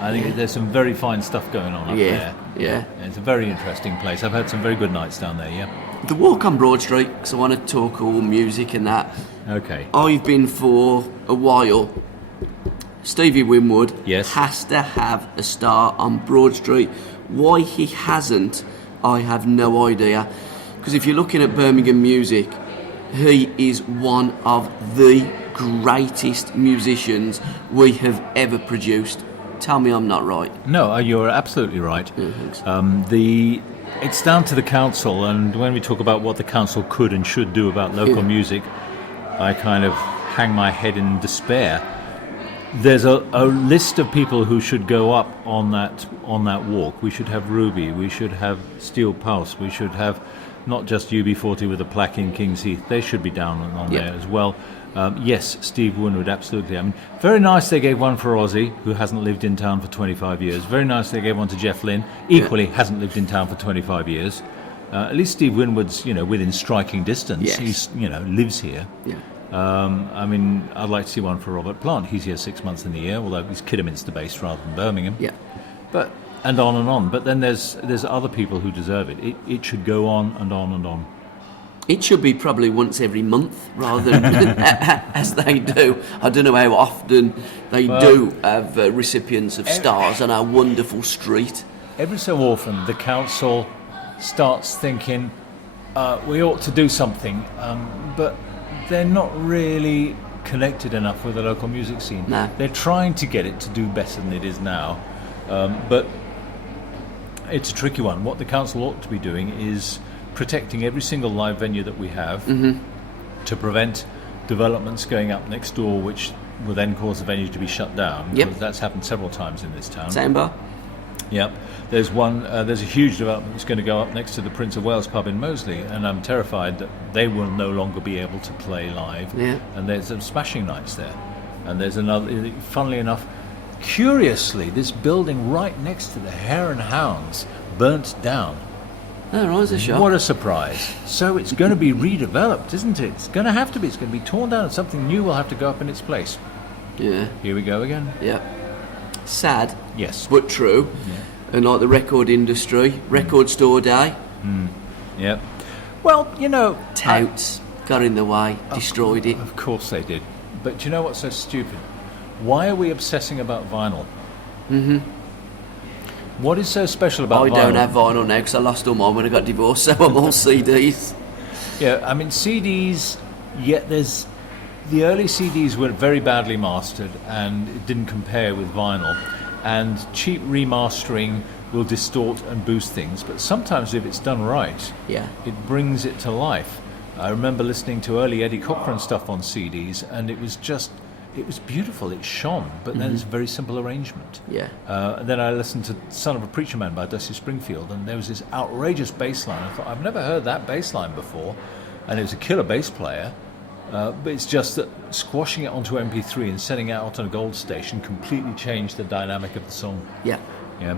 I think there's some very fine stuff going on up there. Yeah. It's a very interesting place. I've had some very good nights down there, yeah. The walk on Broad Street, because I want to talk all music and that. Okay. I've been for a while. Stevie Winwood Yes. has to have a star on Broad Street. Why he hasn't, I have no idea. Because if you're looking at Birmingham music, he is one of the greatest musicians we have ever produced. Tell me I'm not right. No, you're absolutely right. Yeah, thanks. It's down to the council, and when we talk about what the council could and should do about local music, I kind of hang my head in despair. There's a list of people who should go up on that walk. We should have Ruby, we should have Steel Pulse, we should have not just UB40 with a plaque in King's Heath. They should be down on there as well. Yes, Steve Winwood, absolutely. I mean, very nice they gave one for Ozzy, who hasn't lived in town for 25 years. Very nice they gave one to Jeff Lynne, equally hasn't lived in town for 25 years. At least Steve Winwood's, within striking distance. Yes. He's, lives here. Yeah. I mean, I'd like to see one for Robert Plant. He's here 6 months in the year, although he's Kidderminster based rather than Birmingham. Yeah. But and on and on. But then there's other people who deserve it. It should go on and on and on. It should be probably once every month rather than as they do. I don't know how often they do have recipients of stars on our wonderful street. Every so often, the council starts thinking we ought to do something, but they're not really connected enough with the local music scene. No. They're trying to get it to do better than it is now, but it's a tricky one. What the council ought to be doing is protecting every single live venue that we have to prevent developments going up next door, which will then cause the venue to be shut down. Yep. Because that's happened several times in this town. Samba? Yep. There's one. There's a huge development that's going to go up next to the Prince of Wales pub in Moseley, and I'm terrified that they will no longer be able to play live. Yeah. And there's some smashing nights there, and there's another. Funnily enough, curiously, this building right next to the Hare and Hounds burnt down. Oh, right, there's a shot. What a surprise! So it's going to be redeveloped, isn't it? It's going to have to be. It's going to be torn down, and something new will have to go up in its place. Yeah. Here we go again. Yeah. Sad. Yes. But true. Yeah. And like the record industry, record store day, Yep. Well, touts, got in the way, destroyed it. Of course they did. But do you know what's so stupid? Why are we obsessing about vinyl? What is so special about vinyl? I don't have vinyl now because I lost all mine when I got divorced, so I'm all CDs. Yeah, I mean, CDs, there's... The early CDs were very badly mastered and it didn't compare with vinyl. And cheap remastering will distort and boost things. But sometimes if it's done right, Yeah. it brings it to life. I remember listening to early Eddie Cochran stuff on CDs, and it was beautiful. It shone, but then it's a very simple arrangement. Yeah. And then I listened to Son of a Preacher Man by Dusty Springfield, and there was this outrageous bass line. I thought, I've never heard that bass line before, and it was a killer bass player. But it's just that squashing it onto MP3 and sending it out on a gold station completely changed the dynamic of the song. Yeah. Yeah,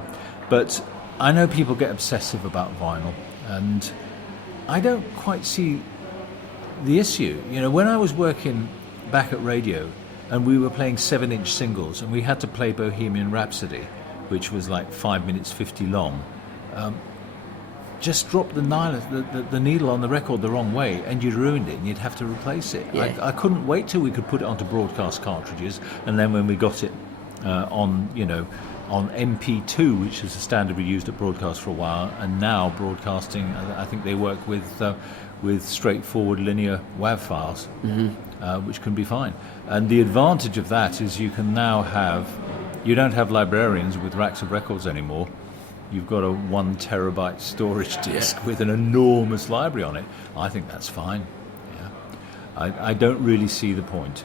but I know people get obsessive about vinyl, and I don't quite see the issue. When I was working back at radio, and we were playing 7-inch singles, and we had to play Bohemian Rhapsody, which was like 5 minutes 50 long. Just drop the needle on the record the wrong way, and you'd ruined it, and you'd have to replace it. Yeah. I couldn't wait till we could put it onto broadcast cartridges, and then when we got it on MP2, which is the standard we used at broadcast for a while, and now broadcasting, I think they work with straightforward linear WAV files, which can be fine. And the advantage of that is you don't have librarians with racks of records anymore. You've got a 1 terabyte storage disk with an enormous library on it. I think that's fine. Yeah, I don't really see the point.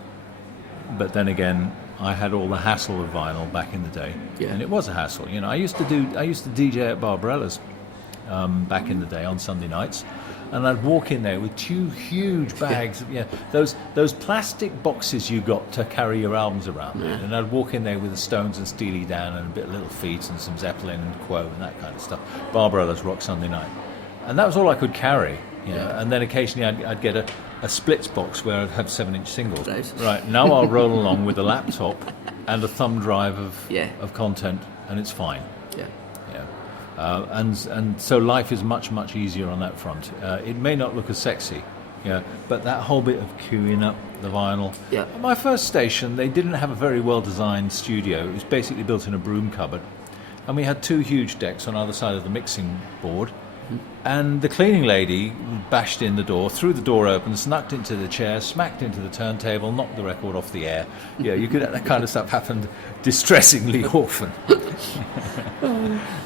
But then again, I had all the hassle of vinyl back in the day, and it was a hassle. I used to DJ at Barbarella's back in the day on Sunday nights, and I'd walk in there with 2 huge bags of those plastic boxes you got to carry your albums around in, and I'd walk in there with the Stones and Steely Dan and a bit of Little Feat and some Zeppelin and Quo and that kind of stuff. Barbarella's Rock Sunday Night, and that was all I could carry. And then occasionally I'd get a splits box where I'd have 7-inch singles. Right, now I'll roll along with a laptop and a thumb drive of content, and it's fine. and so life is much, much easier on that front. It may not look as sexy, but that whole bit of queuing up the vinyl. Yeah. At my first station, they didn't have a very well-designed studio. It was basically built in a broom cupboard. And we had 2 huge decks on either side of the mixing board. And the cleaning lady bashed in the door, threw the door open, snuck into the chair, smacked into the turntable, knocked the record off the air. Yeah, you could. That kind of stuff happened distressingly often.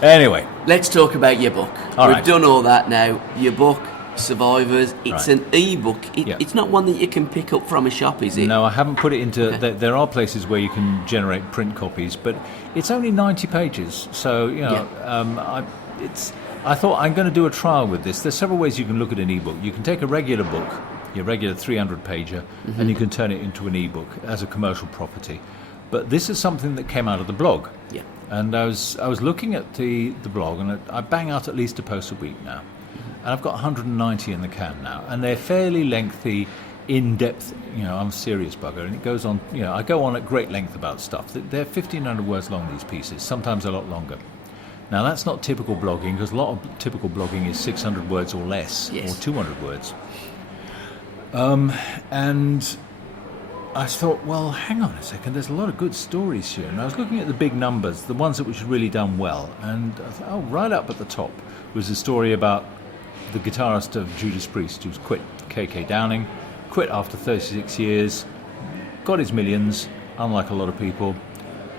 Anyway, let's talk about your book. We've done all that now. Your book, Survivors. It's an e-book. It's not one that you can pick up from a shop, is it? No, I haven't put it into. There are places where you can generate print copies, but it's only 90 pages. So I thought I'm going to do a trial with this. There's several ways you can look at an e-book. You can take a regular book, your regular 300-pager, and you can turn it into an e-book as a commercial property. But this is something that came out of the blog. Yeah. And I was looking at the blog, and I bang out at least a post a week now. And I've got 190 in the can now, and they're fairly lengthy, in-depth. I'm a serious bugger, and it goes on. I go on at great length about stuff. They're 1,500 words long, these pieces, sometimes a lot longer. Now, that's not typical blogging, because a lot of typical blogging is 600 words or less, or 200 words. And I thought, well, hang on a second, there's a lot of good stories here. And I was looking at the big numbers, the ones that which really done well. And I thought, right up at the top was a story about the guitarist of Judas Priest, who's quit KK Downing, quit after 36 years, got his millions, unlike a lot of people.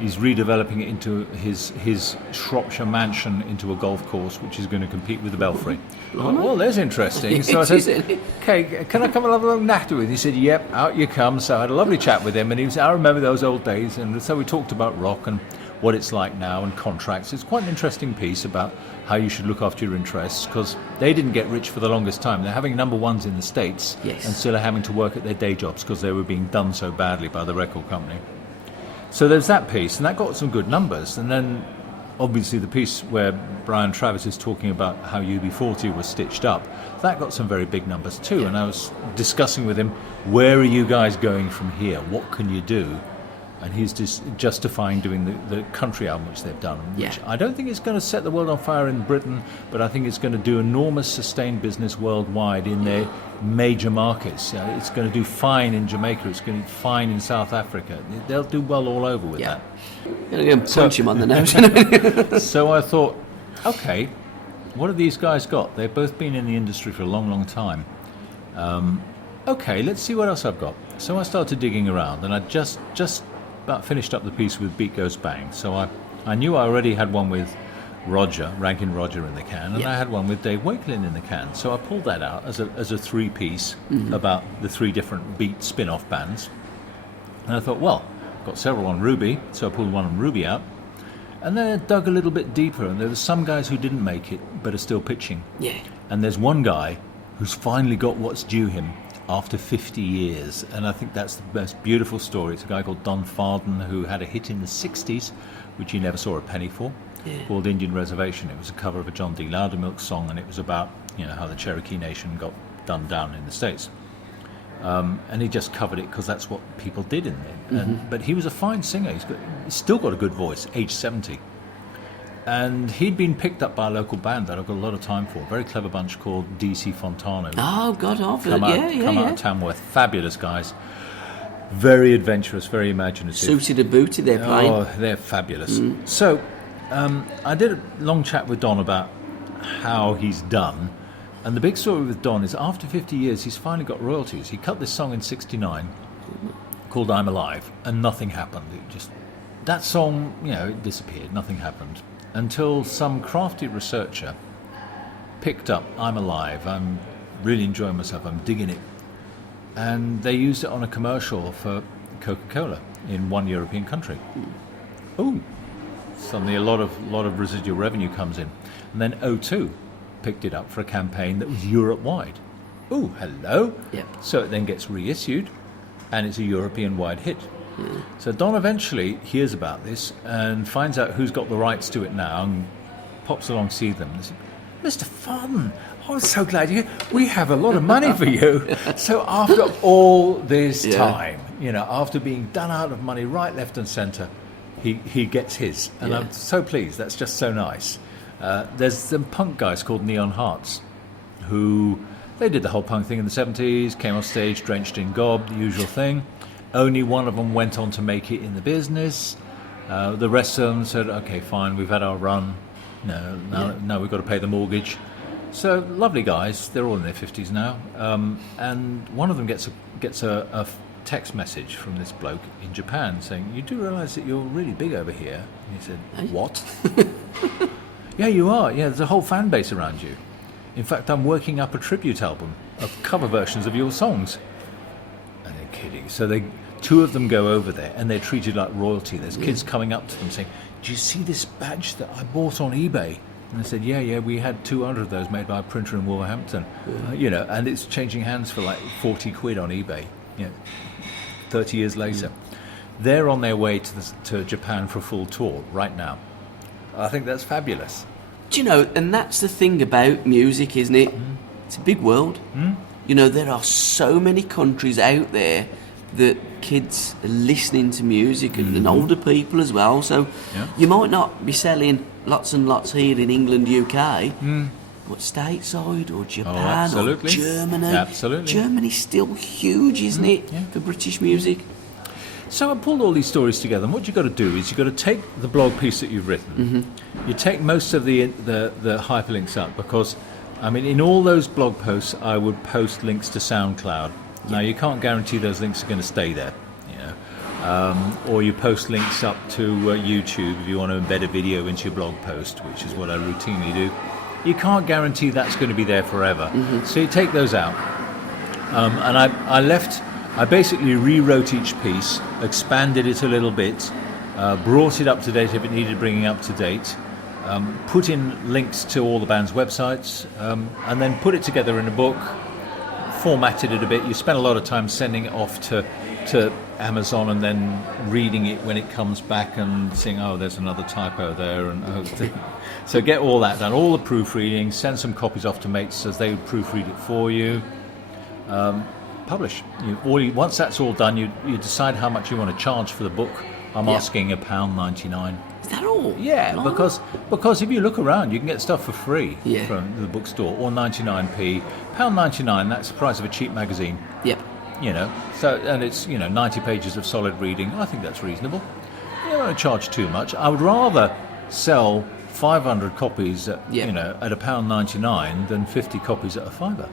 He's redeveloping it into his Shropshire mansion into a golf course, which is going to compete with the Belfry. Well, there's interesting. So I said, okay, can I come and have a little natter with you? He said, yep, out you come. So I had a lovely chat with him, and I remember those old days, and so we talked about rock and what it's like now and contracts. It's quite an interesting piece about how you should look after your interests, because they didn't get rich for the longest time. They're having number ones in the States, and still are having to work at their day jobs because they were being done so badly by the record company. So there's that piece, and that got some good numbers. And then, obviously, the piece where Brian Travis is talking about how UB40 was stitched up, that got some very big numbers too. And I was discussing with him, where are you guys going from here? What can you do? And he's just justifying doing the country album, which they've done, which I don't think is going to set the world on fire in Britain, but I think it's going to do enormous sustained business worldwide in their major markets. It's going to do fine in Jamaica, it's going to do fine in South Africa. They'll do well all over with that. You're going to punch him on the nose. So I thought, okay, what have these guys got? They've both been in the industry for a long, long time. Okay, let's see what else I've got. So I started digging around, and I just about finished up the piece with Beat Goes Bang. So I knew I already had one with Rankin Roger in the can, and I had one with Dave Wakelin in the can. So I pulled that out as a 3-piece about the 3 different Beat spin-off bands. And I thought, well, I've got several on Ruby, so I pulled one on Ruby out. And then I dug a little bit deeper, and there were some guys who didn't make it, but are still pitching. Yeah. And there's one guy who's finally got what's due him after 50 years, and I think that's the most beautiful story. It's a guy called Don Farden, who had a hit in the 60s, which he never saw a penny for, called Indian Reservation. It was a cover of a John D. Loudermilk song, and it was about how the Cherokee Nation got done down in the States. And he just covered it because that's what people did in there. But he was a fine singer. He's still got a good voice, age 70. And he'd been picked up by a local band that I've got a lot of time for. A very clever bunch called DC Fontano. Oh, God, come out of Tamworth. Fabulous guys. Very adventurous, very imaginative. Suited and booted, they're playing. Oh, they're fabulous. So I did a long chat with Don about how he's done. And the big story with Don is after 50 years, he's finally got royalties. He cut this song in 69 called I'm Alive, and nothing happened. That song, it disappeared. Nothing happened. Until some crafty researcher picked up I'm Alive, I'm really enjoying myself, I'm digging it. And they used it on a commercial for Coca-Cola in one European country. Ooh, suddenly a lot of residual revenue comes in. And then O2 picked it up for a campaign that was Europe-wide. Ooh, hello. Yep. So it then gets reissued, and it's a European-wide hit. So Don eventually hears about this and finds out who's got the rights to it now and pops along to see them. And says, Mr. Farden, I'm so glad you're here. We have a lot of money for you. So after all this time, after being done out of money right, left and centre, he gets his. And I'm so pleased. That's just so nice. There's some punk guys called Neon Hearts, who they did the whole punk thing in the 70s, came off stage drenched in gob, the usual thing. Only one of them went on to make it in the business. The rest of them said, okay, fine, we've had our run. No, we've got to pay the mortgage. So lovely guys, they're all in their 50s now. And one of them gets a text message from this bloke in Japan saying, you do realise that you're really big over here? And he said, what? Yeah, you are. Yeah, there's a whole fan base around you. In fact, I'm working up a tribute album of cover versions of your songs. And they're kidding. So two of them go over there and they're treated like royalty. There's kids coming up to them saying, do you see this badge that I bought on eBay? And they said, yeah, we had 200 of those made by a printer in Wolverhampton. And it's changing hands for like 40 quid on eBay, 30 years later. They're on their way to Japan for a full tour right now. I think that's fabulous. Do you know, and that's the thing about music, isn't it? It's a big world. There are so many countries out there that kids are listening to music and older people as well. So you might not be selling lots and lots here in England, UK, but stateside or Japan or Germany. Absolutely. Germany's still huge, isn't it, for British music? So I pulled all these stories together, and what you've got to do is you've got to take the blog piece that you've written, you take most of the hyperlinks out, because, I mean, in all those blog posts, I would post links to SoundCloud. Now, you can't guarantee those links are going to stay there, or you post links up to YouTube if you want to embed a video into your blog post, which is what I routinely do. You can't guarantee that's going to be there forever. So you take those out. And I basically rewrote each piece, expanded it a little bit, brought it up to date if it needed bringing up to date, put in links to all the band's websites, and then put it together in a book, formatted it a bit. You spend a lot of time sending it off to Amazon and then reading it when it comes back and saying, oh, there's another typo there. So get all that done, all the proofreading, send some copies off to mates as they would proofread it for you. Publish. Once that's all done, you decide how much you want to charge for the book. I'm asking £1.99. Is that all? Yeah, because if you look around, you can get stuff for free from the bookstore, or 99p. £1.99, that's the price of a cheap magazine. Yep. So, and it's 90 pages of solid reading. I think that's reasonable. You don't want to charge too much. I would rather sell 500 copies at at £1.99 than 50 copies at a £5.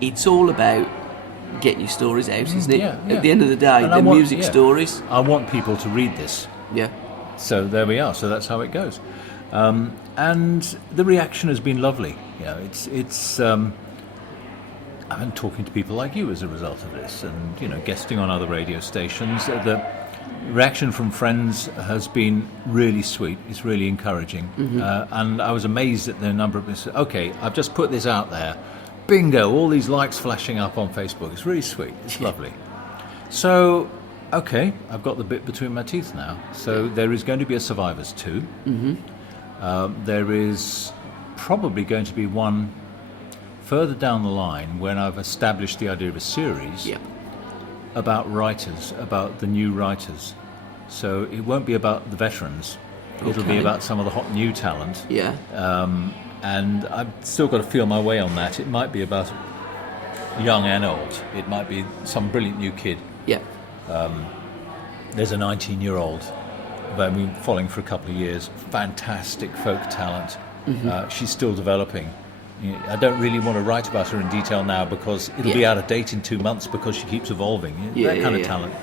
It's all about getting your stories out, isn't it? Yeah. At the end of the day, the music stories. I want people to read this. Yeah. So there we are. So that's how it goes. And the reaction has been lovely. It's I've been talking to people like you as a result of this, and guesting on other radio stations. The reaction from friends has been really sweet. It's really encouraging, and I was amazed at the number of people said, okay, I've just put this out there, bingo, all these likes flashing up on Facebook. It's really sweet. It's lovely. So, okay, I've got the bit between my teeth now. So there is going to be a Survivors 2. There is probably going to be one further down the line when I've established the idea of a series about writers, about the new writers. So it won't be about the veterans. It'll be about some of the hot new talent. And I've still got to feel my way on that. It might be about young and old. It might be some brilliant new kid. There's a 19-year-old who I've been following for a couple of years. Fantastic folk talent. She's still developing. I don't really want to write about her in detail now because it'll be out of date in 2 months because she keeps evolving. That kind of talent.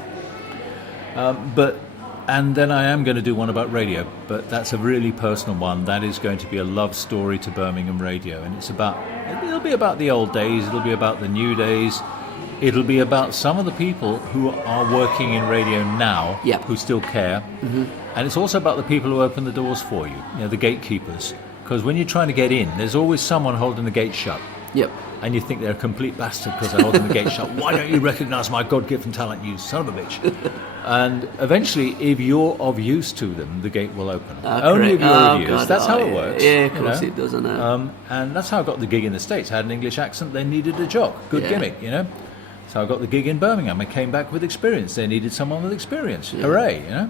And then I am going to do one about radio, but that's a really personal one. That is going to be a love story to Birmingham radio, and it'll be about the old days, it'll be about the new days, it'll be about some of the people who are working in radio now, who still care, and it's also about the people who open the doors for you, the gatekeepers, because when you're trying to get in, there's always someone holding the gate shut. And you think they're a complete bastard because they're holding the gate shut. Why don't you recognise my God-given talent, you son of a bitch? And eventually, if you're of use to them, the gate will open. Only if you're of use. That's how it works. Yeah, of course it does, I know. And that's how I got the gig in the States. I had an English accent, they needed a jock. Good gimmick, So I got the gig in Birmingham. I came back with experience. They needed someone with experience. Hooray,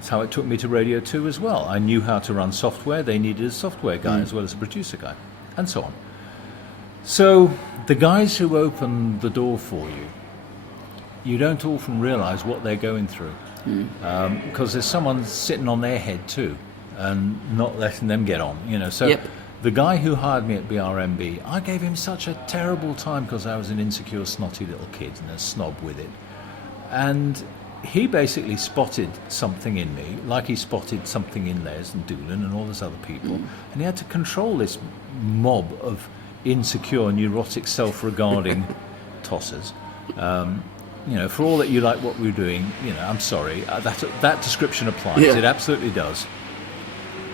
That's how it took me to Radio 2 as well. I knew how to run software. They needed a software guy as well as a producer guy, and so on. So the guys who open the door for you, you don't often realise what they're going through, because there's someone sitting on their head too, and not letting them get on. So the guy who hired me at BRMB, I gave him such a terrible time because I was an insecure, snotty little kid and a snob with it, and he basically spotted something in me, like he spotted something in Les and Doolan and all those other people, and he had to control this mob of insecure, neurotic, self-regarding tossers. For all that you like what we're doing, I'm sorry, that description applies. It absolutely does.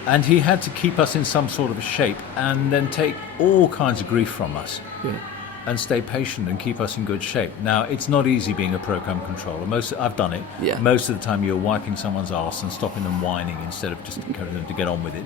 And he had to keep us in some sort of a shape and then take all kinds of grief from us. And stay patient and keep us in good shape. Now, it's not easy being a program controller. I've done it. Most of the time you're wiping someone's arse and stopping them whining instead of just encouraging them to get on with it.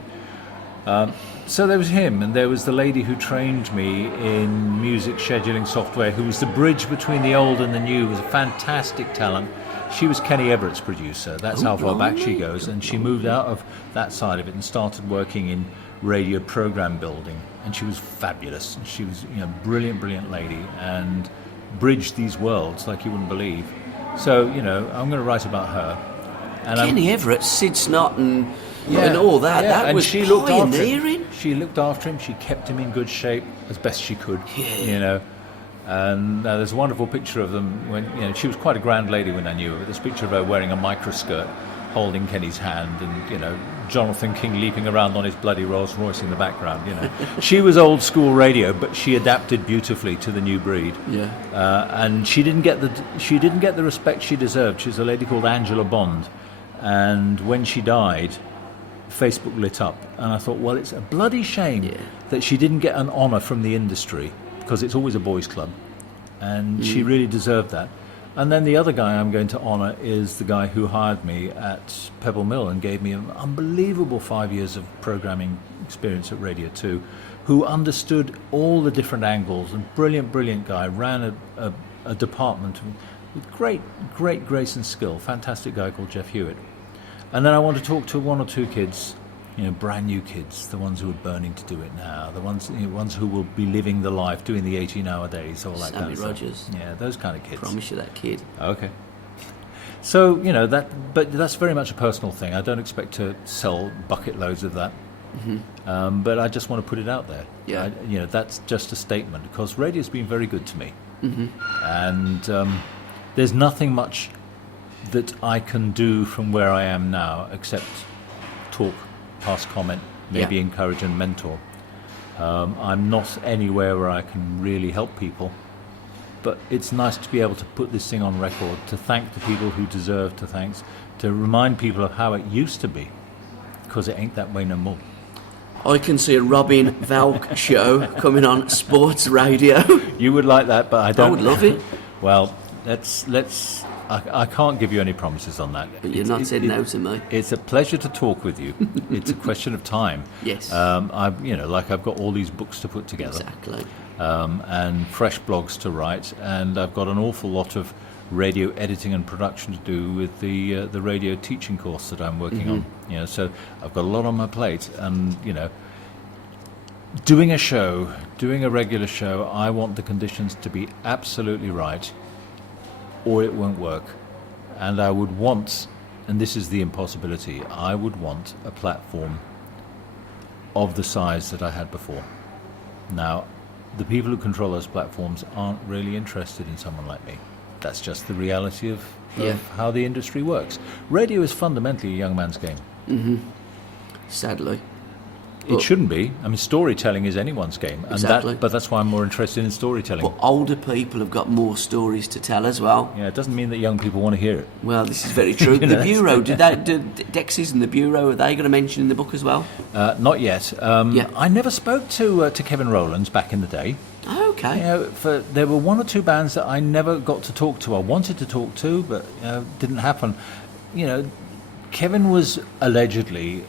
So there was him, and there was the lady who trained me in music scheduling software, who was the bridge between the old and the new, was a fantastic talent. She was Kenny Everett's producer. That's how far back she goes. And she moved out of that side of it and started working in radio program building. And she was fabulous. She was, brilliant lady, and bridged these worlds like you wouldn't believe. So, I'm going to write about her. And Kenny Everett, Sid Snott, and all that. That and was she pioneering. She looked after him. She kept him in good shape as best she could. And there's a wonderful picture of them when she was quite a grand lady when I knew her. There's a picture of her wearing a microskirt, holding Kenny's hand, and Jonathan King leaping around on his bloody Rolls Royce in the background. She was old school radio, but she adapted beautifully to the new breed. And she didn't get the respect she deserved. She was a lady called Angela Bond, and when she died, Facebook lit up, and I thought, well, it's a bloody shame that she didn't get an honour from the industry, because it's always a boys' club, and she really deserved that. And then the other guy I'm going to honour is the guy who hired me at Pebble Mill and gave me an unbelievable 5 years of programming experience at Radio 2, who understood all the different angles, and brilliant guy, ran a department with great grace and skill, fantastic guy called Jeff Hewitt. And then I want to talk to one or two kids, brand new kids, the ones who are burning to do it now, the ones who will be living the life, doing the 18-hour days, all that kind of stuff. Rogers. Yeah, those kind of kids. Promise you that kid. Okay. So, but that's very much a personal thing. I don't expect to sell bucket loads of that. But I just want to put it out there. That's just a statement, because radio's been very good to me. And there's nothing much that I can do from where I am now except talk, pass comment, maybe encourage and mentor. I'm not anywhere where I can really help people, but it's nice to be able to put this thing on record, to thank the people who deserve to thanks, to remind people of how it used to be, because it ain't that way no more. I can see a Robin Valk show coming on sports radio. You would like that, but I don't. I would love it. Well, let's. I can't give you any promises on that. But you're not saying no to me. It's a pleasure to talk with you. It's a question of time. Yes. I've got all these books to put together. Exactly. And fresh blogs to write, and I've got an awful lot of radio editing and production to do with the radio teaching course that I'm working on. So I've got a lot on my plate, and doing a regular show, I want the conditions to be absolutely right, or it won't work. And I would want, and this is the impossibility, I would want a platform of the size that I had before. Now, the people who control those platforms aren't really interested in someone like me. That's just the reality of how the industry works. Radio is fundamentally a young man's game. Sadly. It shouldn't be. I mean, storytelling is anyone's game. And Exactly. but that's why I'm more interested in storytelling. But older people have got more stories to tell as well. Yeah, it doesn't mean that young people want to hear it. Well, this is very true. The Bureau, do Dexys and the Bureau, are they going to mention in the book as well? Not yet. I never spoke to Kevin Rowlands back in the day. Oh, okay. There were one or two bands that I never got to talk to. I wanted to talk to, but didn't happen. Kevin was allegedly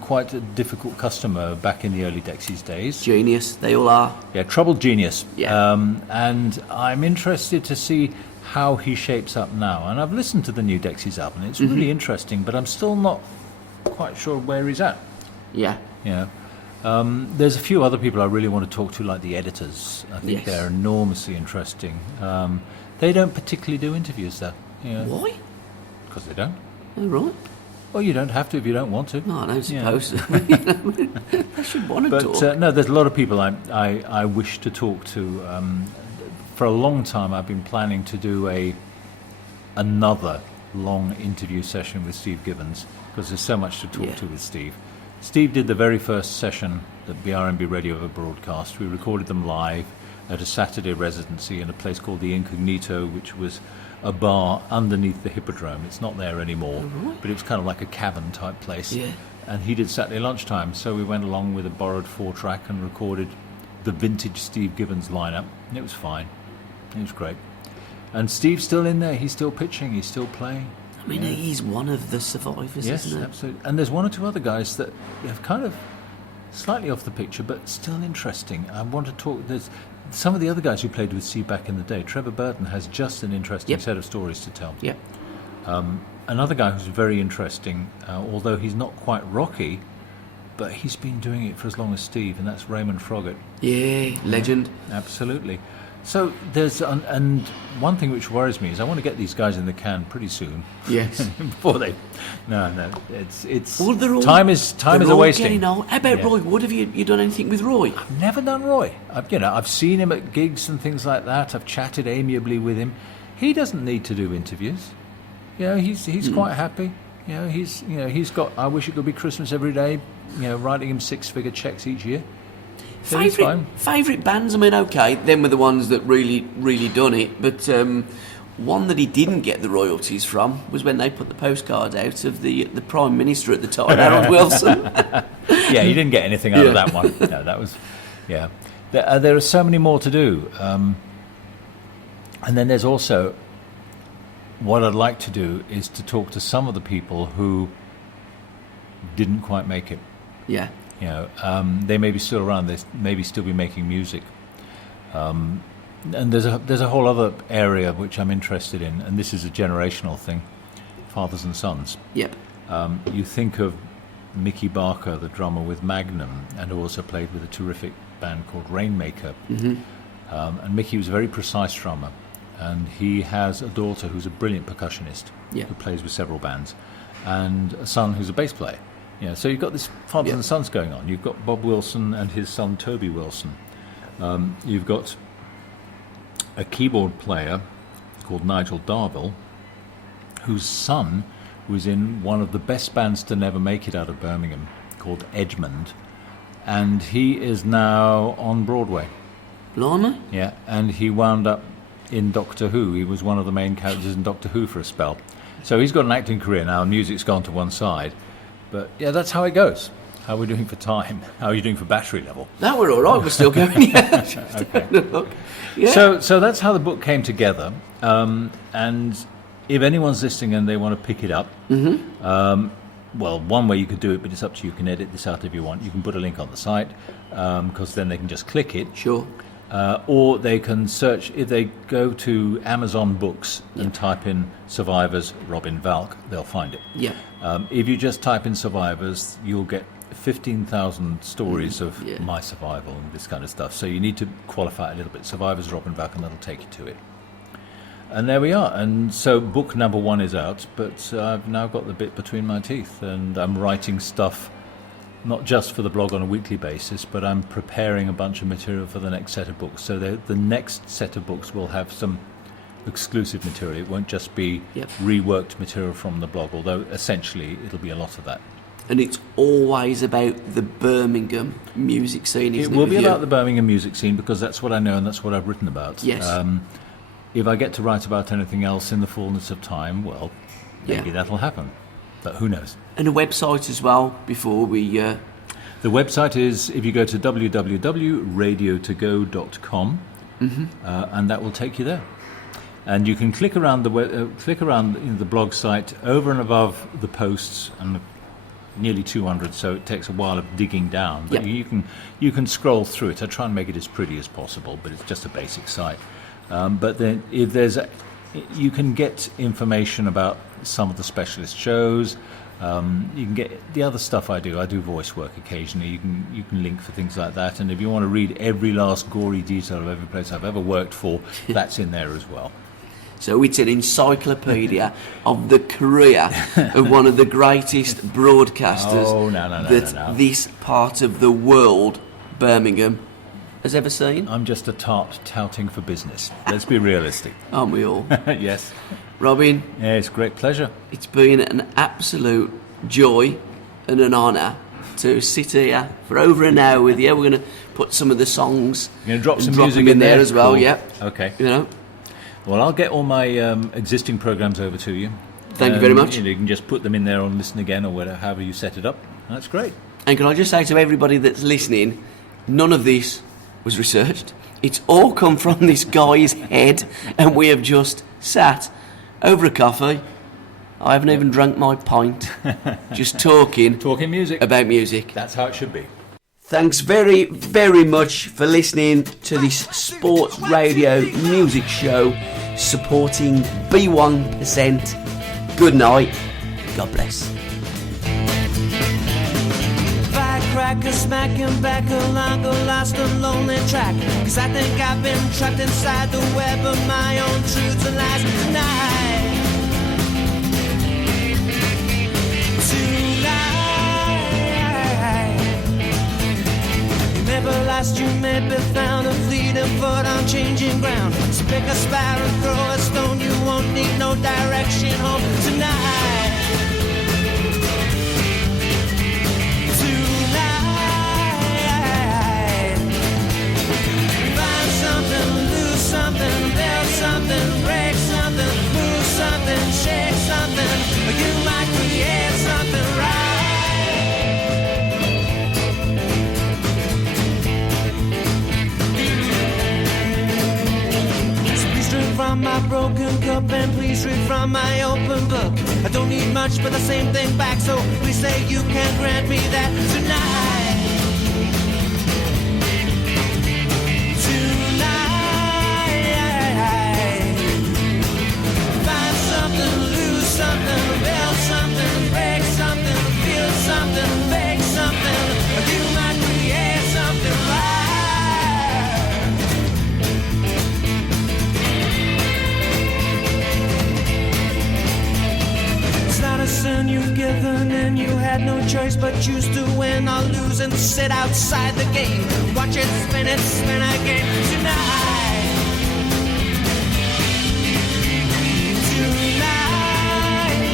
quite a difficult customer back in the early Dexys days. Genius, they all are. Yeah, troubled genius. Yeah. And I'm interested to see how he shapes up now. And I've listened to the new Dexys album. It's really interesting, but I'm still not quite sure where he's at. Yeah. You know, there's a few other people I really want to talk to, like the editors. I think they're enormously interesting. They don't particularly do interviews, though. You know, Why? Because they don't. Oh, right. Well, you don't have to if you don't want to. No, I don't suppose so. I should want to talk. But no, there's a lot of people I wish to talk to. For a long time, I've been planning to do another long interview session with Steve Gibbons, because there's so much to talk to with Steve. Steve did the very first session that BRMB Radio ever broadcast. We recorded them live at a Saturday residency in a place called the Incognito, which was a bar underneath the Hippodrome. It's not there anymore, but it was kind of like a cavern type place. Yeah. And he did Saturday lunchtime, so we went along with a borrowed 4-track and recorded the vintage Steve Gibbons lineup, and it was fine. It was great. And Steve's still in there. He's still pitching. He's still playing. I mean, he's one of the survivors, yes, isn't he? Absolutely. And there's one or two other guys that have kind of slightly off the picture, but still interesting. I want to talk. There's some of the other guys who played with Steve back in the day. Trevor Burton has just an interesting set of stories to tell. Yep. Another guy who's very interesting, although he's not quite rocky, but he's been doing it for as long as Steve, and that's Raymond Froggatt. Yeah, legend. Absolutely. So there's and one thing which worries me is I want to get these guys in the can pretty soon. Yes. Before they, no, it's well, they're all, time is a wasting. How about Roy Wood? Have you done anything with Roy? I've never done Roy. I've seen him at gigs and things like that. I've chatted amiably with him. He doesn't need to do interviews. You know, he's quite happy. You know, he's got. I wish it could be Christmas every day. You know, writing him 6-figure checks each year. Favourite bands? I mean, okay, them were the ones that really done it, but one that he didn't get the royalties from was when they put the postcard out of the Prime Minister at the time, Harold Wilson. Yeah, he didn't get anything out of that one. No, that was, yeah. There are so many more to do. And then there's also, what I'd like to do is to talk to some of the people who didn't quite make it. Yeah. You know, they may be still around. They maybe still be making music. And there's a whole other area which I'm interested in, and this is a generational thing: fathers and sons. Yep. You think of Mickey Barker, the drummer with Magnum, and who also played with a terrific band called Rainmaker. Mm-hmm. And Mickey was a very precise drummer, and he has a daughter who's a brilliant percussionist who plays with several bands, and a son who's a bass player. Yeah, so you've got this fathers and sons going on. You've got Bob Wilson and his son Toby Wilson. You've got a keyboard player called Nigel Darville, whose son was in one of the best bands to never make it out of Birmingham, called Edgemond, and he is now on Broadway. Blimey? Yeah, and he wound up in Doctor Who. He was one of the main characters in Doctor Who for a spell. So he's got an acting career now, and music's gone to one side. But yeah, that's how it goes. How are we doing for time? How are you doing for battery level? That we're all right. We're still going. Okay. Yeah. So that's how the book came together. And if anyone's listening and they want to pick it up, well, one way you could do it, but it's up to you. You can edit this out if you want. You can put a link on the site, because then they can just click it. Sure. Or they can search, if they go to Amazon Books and type in Survivors Robin Valk, they'll find it. Yeah. If you just type in Survivors, you'll get 15,000 stories of my survival and this kind of stuff. So you need to qualify it a little bit. Survivors Robin Valk, and that'll take you to it. And there we are. And so book number 1 is out, but I've now got the bit between my teeth, and I'm writing stuff not just for the blog on a weekly basis, but I'm preparing a bunch of material for the next set of books. So the next set of books will have some exclusive material. It won't just be reworked material from the blog, although essentially it'll be a lot of that. And it's always about the Birmingham music scene, isn't it? It will be about the Birmingham music scene, because that's what I know and that's what I've written about. Yes. If I get to write about anything else in the fullness of time, well, maybe that'll happen. But who knows? And a website as well, before we... The website is, if you go to www.radiotogo.com, and that will take you there. And you can click around the blog site over and above the posts, and nearly 200, so it takes a while of digging down. But you can scroll through it. I try and make it as pretty as possible, but it's just a basic site. But then if there's You can get information about some of the specialist shows. You can get the other stuff I do. I do voice work occasionally. You can link for things like that. And if you want to read every last gory detail of every place I've ever worked for, that's in there as well. So it's an encyclopedia of the career of one of the greatest broadcasters this part of the world, Birmingham, has ever seen. I'm just a tart touting for business. Let's be realistic. Aren't we all? Yes. Robin. Yeah, it's a great pleasure. It's been an absolute joy and an honour to sit here for over an hour with you. We're going to put some of the songs. You're going to drop some music in there as well, cool. Yeah. Okay. You know. Well, I'll get all my existing programs over to you. Thank you very much. You can just put them in there on Listen Again or whatever, however you set it up. That's great. And can I just say to everybody that's listening, none of this was researched. It's all come from this guy's head, and we have just sat over a coffee. I haven't even drunk my pint. Just talking music about music. That's how it should be. Thanks very, very much for listening to this sports radio music show supporting B1%. Good night. God bless. Firecracker smacking back along a lost and lonely track. 'Cause I think I've been trapped inside the web of my own truths and lies tonight. Never lost, you may be found, a fleeting foot on changing ground. So pick a spire and throw a stone, you won't need no direction home tonight. Tonight, find something, lose something, build something, break something, move something, shake something. You might create something right. From my broken cup and please read from my open book. I don't need much but the same thing back, so please say you can grant me that tonight. Tonight, find something, lose something, build something, break something, feel something, fake something. You might create something right. Not a sin you've given and you had no choice but choose to win or lose and sit outside the game. Watch it spin again tonight. Tonight,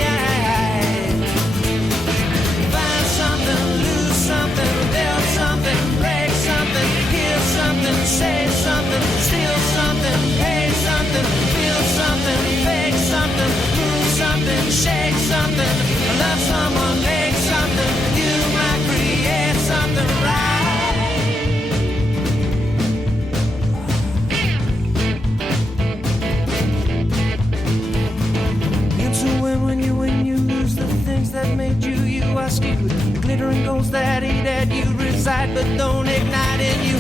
find something, lose something, build something, break something, heal something, say something, steal something, pay something, feel something, fake something, move something, shake something, love someone, make something, you might create something right. Into when you lose the things that made you are skewed. The glittering goals that eat at you reside but don't ignite in you.